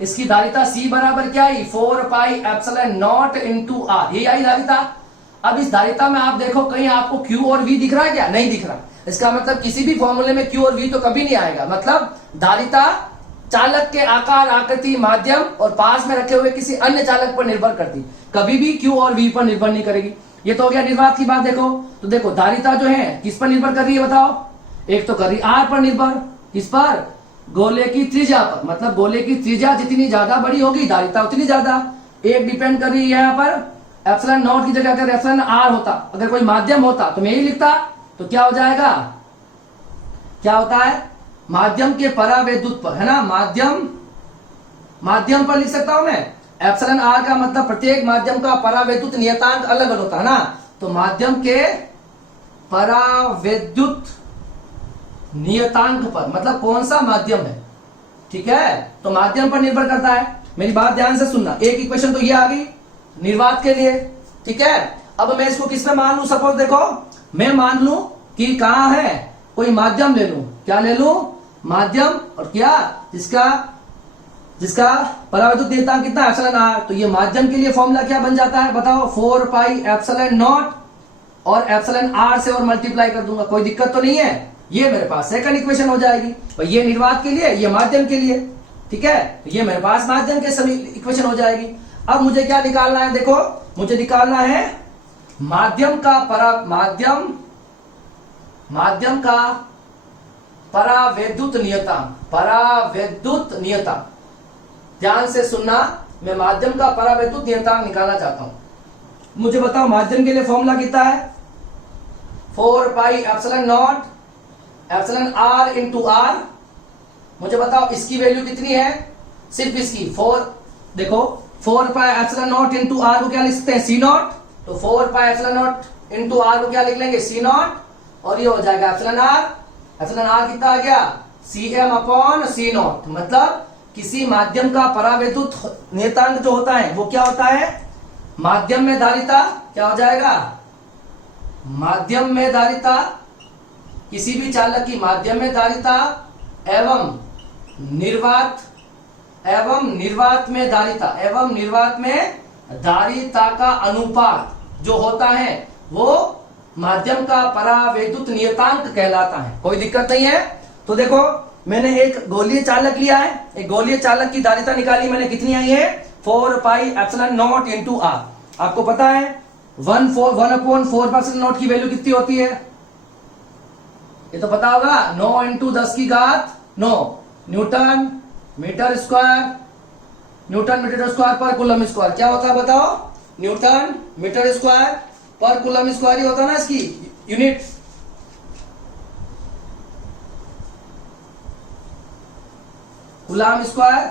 इसकी धारिता C बराबर क्या आई, 4 pi epsilon naught into R, यही आई धारिता। अब इस धारिता में आप देखो कहीं आपको Q और V दिख रहा है क्या, नहीं दिख रहा। इसका मतलब किसी भी फॉर्मूले में Q और V तो कभी नहीं आएगा। मतलब धारिता चालक के आकार, आकृति, माध्यम और पास में रखे हुए किसी अन्य चालक पर निर्भर करती, कभी भी Q और V पर निर्भर नहीं करेगी। ये तो हो गया निर्वात की बात। देखो तो देखो धारिता जो है किस पर निर्भर कर रही है बताओ, एक तो कर रही R पर निर्भर, किस पर, गोले की त्रिज्या पर। मतलब गोले की त्रिज्या जितनी ज्यादा बड़ी होगी धारिता उतनी ज्यादा। एक डिपेंड कर रही है यहाँ पर एप्सिलॉन नॉट की जगह अगर एप्सिलॉन R होता, अगर कोई माध्यम होता तो मैं यही लिखता, तो क्या हो जाएगा, क्या होता है, माध्यम के परावैद्युत पर, है ना, माध्यम पर लिख सकता हूं मैं। एप्सिलॉन R का मतलब प्रत्येक माध्यम का परावैद्युत नियतांक अलग अलग होता है ना, तो माध्यम के परावैद्युत नियतांक पर, मतलब कौन सा माध्यम है, ठीक है, तो माध्यम पर निर्भर करता है। मेरी बात ध्यान से सुनना, एक इक्वेशन तो ये आ गई निर्वात के लिए, ठीक है। अब मैं इसको किस में मान लू, सपोज देखो मैं मान लू कि कहां है, कोई माध्यम ले लू, क्या ले लू, माध्यम, और क्या, जिसका परावैद्युत नियतांक कितना है, एप्सिलॉन R। तो ये माध्यम के लिए फॉर्मूला क्या बन जाता है बताओ, 4 पाई एप्सिलॉन नॉट और एप्सिलॉन R से और मल्टीप्लाई कर दूंगा, कोई दिक्कत तो नहीं है। ये मेरे पास सेकंड इक्वेशन हो जाएगी भाई, ये निर्वात के लिए, ये माध्यम के लिए, ठीक है। तो ये मेरे पास माध्यम के सभी इक्वेशन हो जाएगी। अब मुझे क्या निकालना है, देखो मुझे निकालना है माध्यम का परावैद्युत नियतांक, ध्यान से सुनना, मैं माध्यम का परावैद्युत नियतांक निकालना चाहता हूं। मुझे बताओ माध्यम के लिए फॉर्मूला कितना है, 4 pi epsilon not epsilon R into R। मुझे बताओ इसकी वैल्यू कितनी है, सिर्फ इसकी 4, देखो 4 pi epsilon naught into R को क्या लिख सकते हैं, C0। तो 4 pi epsilon naught into R को क्या लिख लेंगे, C0, और ये हो जाएगा एप्सिलॉन R। एप्सिलॉन R कितना आ गया, Cm अपॉन C0। मतलब किसी माध्यम का परावैद्युत नियतांक जो होता है वो क्या होता है, माध्यम में धारिता, क्या हो जाएगा, माध्यम में धारिता, किसी भी चालक की माध्यम में धारिता एवं निर्वात में धारिता का अनुपात जो होता है वो माध्यम का परावैद्युत नियतांक कहलाता है। कोई दिक्कत नहीं है। तो देखो मैंने एक गोलीय चालक लिया है, एक गोलीय चालक की धारिता निकाली मैंने, कितनी आई है, 4 pi epsilon naught into R। आपको पता है 1/4 की वैल्यू कितनी होती है, ये तो पता होगा, 9 इंटू 10 की घात 9 न्यूटन मीटर स्क्वायर पर कूलम स्क्वायर। क्या होता है बताओ, न्यूटन मीटर स्क्वायर पर कूलम स्क्वायर ही होता है ना इसकी यूनिट। कूलम स्क्वायर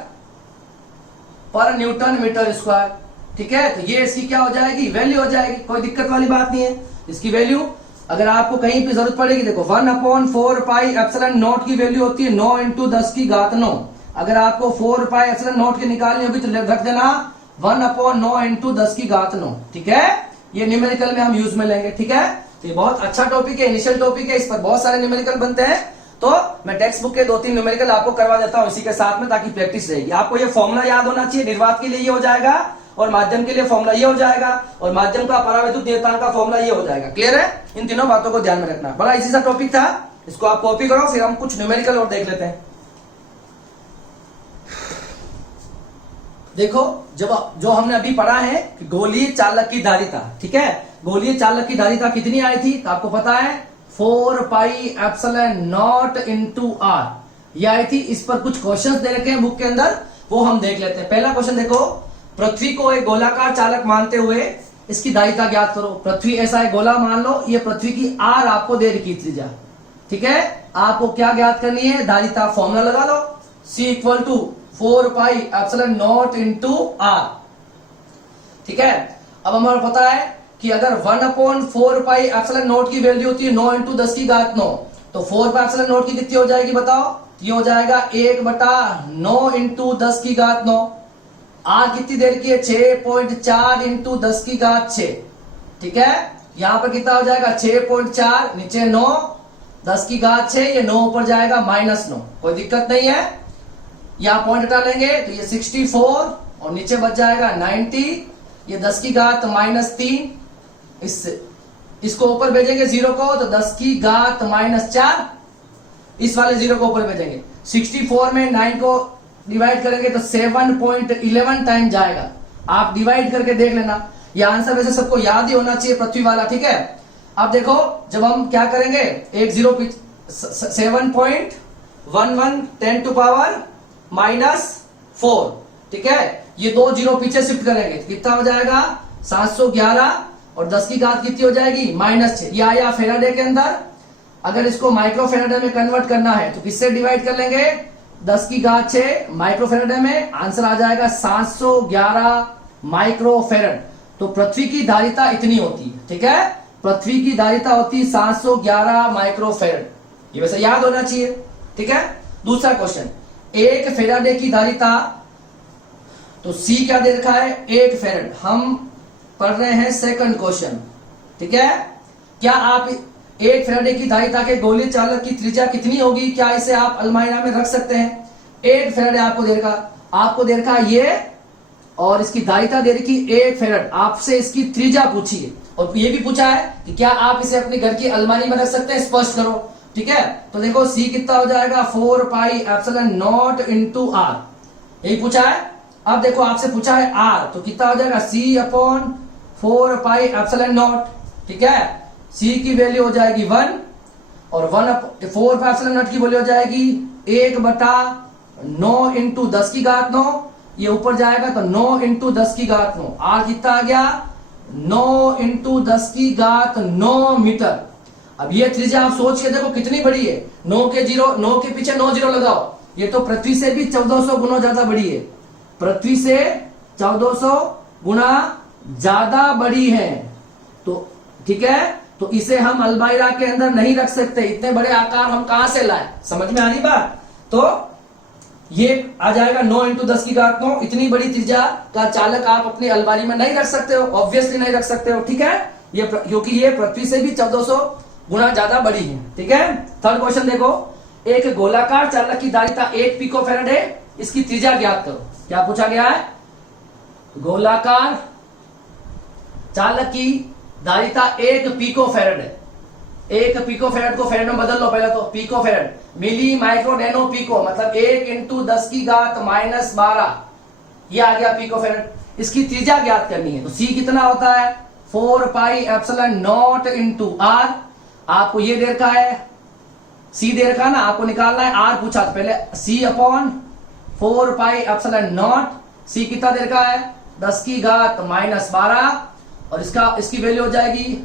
पर न्यूटन मीटर स्क्वायर, ठीक है। तो ये इसकी क्या हो जाएगी, वैल्यू हो जाएगी, कोई दिक्कत वाली बात नहीं है। इसकी वैल्यू अगर आपको कहीं पे जरूरत पड़ेगी, देखो 1/4 पाई एप्सिलॉन नॉट की वैल्यू होती है 9 इंटू 10 की घात 9। अगर आपको 4 पाई एप्सिलॉन नॉट की निकालनी होगी तो रख देना 1/9 इंटू 10 की घात 9, ठीक है। ये न्यूमेरिकल में हम यूज में लेंगे, ठीक है। तो ये बहुत अच्छा टॉपिक है, इनिशियल टॉपिक है, इस पर बहुत सारे न्यूमेरिकल बनते हैं। तो मैं टेक्स्ट बुक के 2-3 न्यूमेरिकल आपको करवा देता हूं इसी के साथ में, ताकि प्रैक्टिस रहेगी। आपको ये फॉर्मूला याद होना चाहिए, निर्वात के लिए ये हो जाएगा, और माध्यम के लिए फॉर्मूला ये हो जाएगा, और माध्यम का परावैद्युत नियतांक का फॉर्मूला ये हो जाएगा। क्लियर है, इन तीनों बातों को ध्यान में रखना। बड़ा इजी सा टॉपिक था, इसको आप कॉपी करो, फिर हम कुछ न्यूमेरिकल और देख लेते हैं। देखो जब जो हमने अभी पढ़ा है कि गोलीय चालक की धारिता, ठीक है, गोलीय चालक की धारिता कितनी आई थी तो आपको पता है 4 pi epsilon naught into R ये आई थी। इस पर कुछ क्वेश्चंस दे रखे हैं बुक के अंदर, वो हम देख लेते हैं। पहला क्वेश्चन देखो, पृथ्वी को एक गोलाकार चालक मानते हुए इसकी धारिता ज्ञात करो। पृथ्वी ऐसा एक गोला मान लो, ये पृथ्वी की आर आपको दे रखी त्रिज्या, ठीक है। आपको क्या ज्ञात करनी है, धारिता। फॉर्मूला लगा लो, C equal to 4 pi epsilon naught into R, ठीक है। अब हमारा पता है कि अगर 1/4 पाई एप्सिलॉन नॉट की वैल्यू होती है 9 इंटू 10 की घात 9, तो 4 पाई एप्सिलॉन नॉट की कितनी हो जाएगी बताओ, ये हो जाएगा 1/9 इंटू 10 की घात 9। आर कितनी देर की है, 6.4 इंटू 10 की घात 6, ठीक है। यहां पर कितना हो जाएगा 6.4, नीचे 9, 10 की घात 6, ये 9 ऊपर जाएगा -9, कोई दिक्कत नहीं है। यहां पॉइंट हटा लेंगे तो ये 64 और नीचे बच जाएगा 90, ये 10 की घात -3, इससे इसको ऊपर भेजेंगे 0 को तो 10 की घात -4, इस वाले 0 को ऊपर भेजेंगे। 64 में 9 को डिवाइड करेंगे तो 7.11 टाइम जाएगा। आप डिवाइड करके देख लेना, ये आंसर वैसे सबको याद ही होना चाहिए पृथ्वी वाला, ठीक है। अब देखो जब हम क्या करेंगे, एक 0 7.11 10 टू पावर -4, ठीक है। ये 2 0 पीछे शिफ्ट करेंगे तो कितना हो जाएगा 711 और 10 की घात कितनी हो जाएगी -6। ये आया फेराडे के अंदर। अगर इसको माइक्रो फेराडे में कन्वर्ट करना है तो किससे डिवाइड कर लेंगे, 10 की घात 6 माइक्रो फेराडे में, आंसर आ जाएगा 711 माइक्रो फेराड। तो पृथ्वी की धारिता इतनी होती है, ठीक है। पृथ्वी की धारिता होती है 711 माइक्रो फेराड, ये वैसे याद होना चाहिए, ठीक है। दूसरा क्वेश्चन, एक फेराडे की धारिता, तो C क्या दे रखा है 1 फेराड। हम पढ़ रहे हैं सेकंड क्वेश्चन, ठीक है। क्या आप 1 फेराडे की धारिता के गोलीय चालक की त्रिज्या कितनी होगी, क्या इसे आप अलमारिया में रख सकते हैं। 1 फेराडे आपको दे रखा ये, और इसकी धारिता दे रखी 1 फेराड। आपसे इसकी त्रिज्या पूछी है और ये भी पूछा है कि क्या आप इसे अपने घर की अलमारी में रख सकते हैं, स्पष्ट करो, ठीक है। तो देखो C कितना हो जाएगा 4 pi epsilon naught into R, यही पूछा है। अब देखो आपसे पूछा है R, तो कितना हो जाएगा C/4 पाई एप्सिलॉन नॉट, ठीक है। C की वैल्यू हो जाएगी 1 और 4 पाई एप्सिलॉन नॉट की वैल्यू हो जाएगी 1/9 इंटू 10 की घात 9, ये ऊपर जाएगा तो 9 इंटू 10 की घात 9। R कितना आ गया 9 इंटू 10 की घात 9 मीटर। अब ये त्रिज्या आप सोच के देखो कितनी बड़ी है, 9 के पीछे 9 0 लगाओ, ये तो पृथ्वी से भी 1400 गुना ज्यादा बड़ी है, पृथ्वी से 1400 गुना ज्यादा बड़ी है। तो ठीक है, तो इसे हम अलमारिया के अंदर नहीं रख सकते, इतने बड़े आकार हम कहां से लाए, समझ में आ रही बात। तो ये आ जाएगा 9 इंटू 10 की घात 9। इतनी बड़ी त्रिज्या का चालक आप अपनी अलमारी में नहीं रख सकते हो, ऑब्वियसली नहीं रख सकते हो, ठीक है। ये क्योंकि ये पृथ्वी से भी 1400 गुना ज्यादा बड़ी है, ठीक है। थर्ड क्वेश्चन देखो, एक गोलाकार चालक की धारिता 1 पिको फैराड है, इसकी त्रिज्या ज्ञात करो। क्या पूछा गया है, गोलाकार चालक की धारिता 1 पिको फैराड है। 1 पिको फैराड को फैराड में बदल लो पहले, तो pico farad, milli micro nano pico, मतलब 1 इंटू 10 की घात -12, ये आ गया पिको फैराड। इसकी त्रिज्या ज्ञात करनी है, तो C कितना होता है 4 pi epsilon naught into R. आपको ये दे रखा है, C दे रखा है ना, आपको निकालना है R पूछा, तो पहले C/4 pi epsilon not, C कितना दे रखा है 10 की घात -12 और इसकी वैल्यू हो जाएगी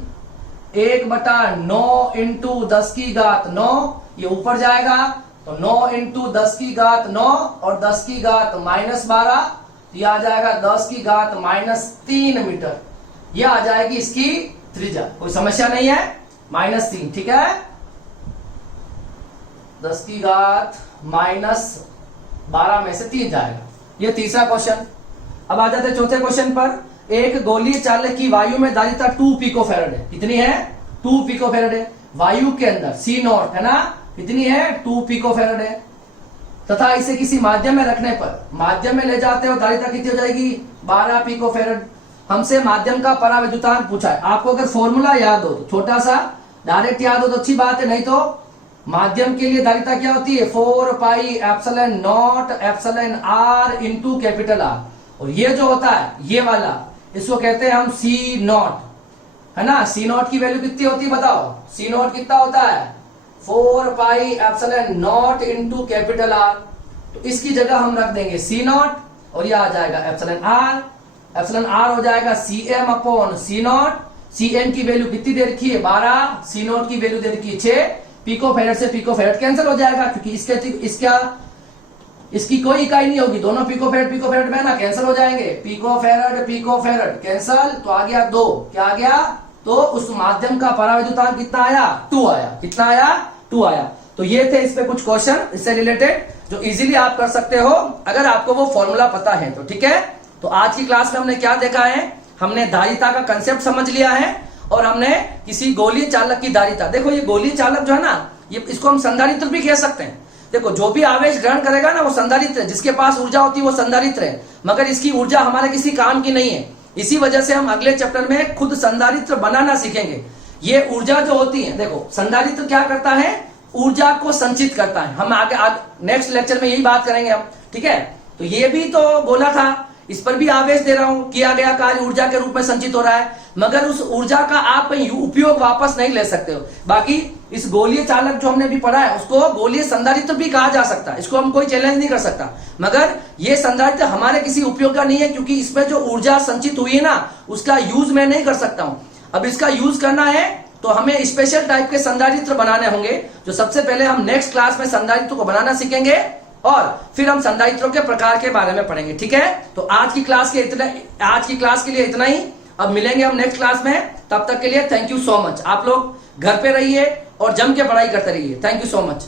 1/9 इंटू 10 की घात 9, ये ऊपर जाएगा तो 9 इंटू 10 की घात 9 और 10 की घात -12, ये आ जाएगा 10 की घात -3 मीटर। ये आ जाएगी इसकी त्रिज्या, कोई समस्या नहीं है, -3, ठीक है। 10 की घात -12 में से 3 जाएगा। ये तीसरा क्वेश्चन। अब आ जाते चौथे क्वेश्चन पर। एक गोलीय चालक की वायु में धारिता 2 पिको फैराड है। कितनी है 2 पिको फैराड है। वायु के अंदर C0 है ना, कितनी है 2 पिको फैराड है। तथा इसे किसी माध्यम में रखने पर, माध्यम में ले जाते हो धारिता कितनी हो जाएगी 12 पिको फैराड। हमसे माध्यम का पराविद्युतांक पूछा है। आपको अगर फॉर्मूला याद हो तो छोटा सा डायरेक्ट याद हो तो अच्छी बात है, नहीं तो माध्यम के लिए धारिता क्या होती है 4 pi epsilon not epsilon R into capital R। और ये जो होता है ये वाला, इसको कहते हैं हम सी नॉट, है ना। सी नॉट की वैल्यू कितनी होती है बताओ, सी नॉट कितना होता है 4 pi epsilon naught into capital R. तो इसकी जगह हम रख देंगे सी नॉट और ये आ जाएगा एप्सिलॉन आर। एप्सिलॉन आर हो जाएगा C M upon C naught. C M की वैल्यू कितनी दे रखी है 12, सी नॉट की वैल्यू दे रखी है 6। पिको फेरेड से पिको फेरेड कैंसिल हो जाएगा क्योंकि इसकी कोई इकाई नहीं होगी, दोनों पिको फेरेड में ना कैंसिल हो जाएंगे। पिको फेरेड कैंसिल, तो आ गया 2। क्या आ गया? तो उस माध्यम का परावैद्युतांक कितना आया? 2 आया। कितना आया? 2 आया। तो ये थे इस पे कुछ क्वेश्चन इससे रिलेटेड जो इजीली आप कर सकते हो अगर आपको वो फॉर्मूला पता है तो, ठीक है। तो आज की क्लास में हमने क्या देखा है, हमने धारिता का कंसेप्ट समझ लिया है और हमने किसी गोलीय चालक की धारिता, देखो ये गोलीय चालक जो है ना, ये इसको हम संधारित्र भी कह सकते हैं। देखो जो भी आवेश ग्रहण करेगा ना वो संधारित्र है, जिसके पास ऊर्जा होती है वो संधारित्र है, मगर इसकी ऊर्जा हमारे किसी काम की नहीं है। इसी वजह से हम अगले चैप्टर में खुद संधारित्र बनाना सीखेंगे। ये ऊर्जा जो होती है, देखो संधारित्र क्या करता है, ऊर्जा को संचित करता है। हम आगे नेक्स्ट लेक्चर में यही बात करेंगे हम, ठीक है। तो ये भी तो गोला था, इस पर भी आवेश दे रहा हूं, किया गया कार्य ऊर्जा के रूप में संचित हो रहा है, मगर उस ऊर्जा का आप कहीं उपयोग वापस नहीं ले सकते हो। बाकी इस गोलीय चालक जो हमने भी पढ़ा है उसको गोलीय संधारित्र भी कहा जा सकता है, इसको हम कोई चैलेंज नहीं कर सकता, मगर ये संधारित्र हमारे किसी उपयोग का नहीं है क्योंकि इसमें जो ऊर्जा संचित हुई है ना उसका यूज मैं नहीं कर सकता हूं। अब इसका यूज करना है तो हमें स्पेशल टाइप के संधारित्र बनाने होंगे, जो सबसे पहले हम नेक्स्ट क्लास में संधारित्र को बनाना सीखेंगे और फिर हम संधारित्रों के प्रकार के बारे में पढ़ेंगे, ठीक है। तो आज की क्लास के लिए इतना ही। अब मिलेंगे हम नेक्स्ट क्लास में, तब तक के लिए थैंक यू सो मच। आप लोग घर पे रहिए और जम के पढ़ाई करते रहिए। Thank you so much.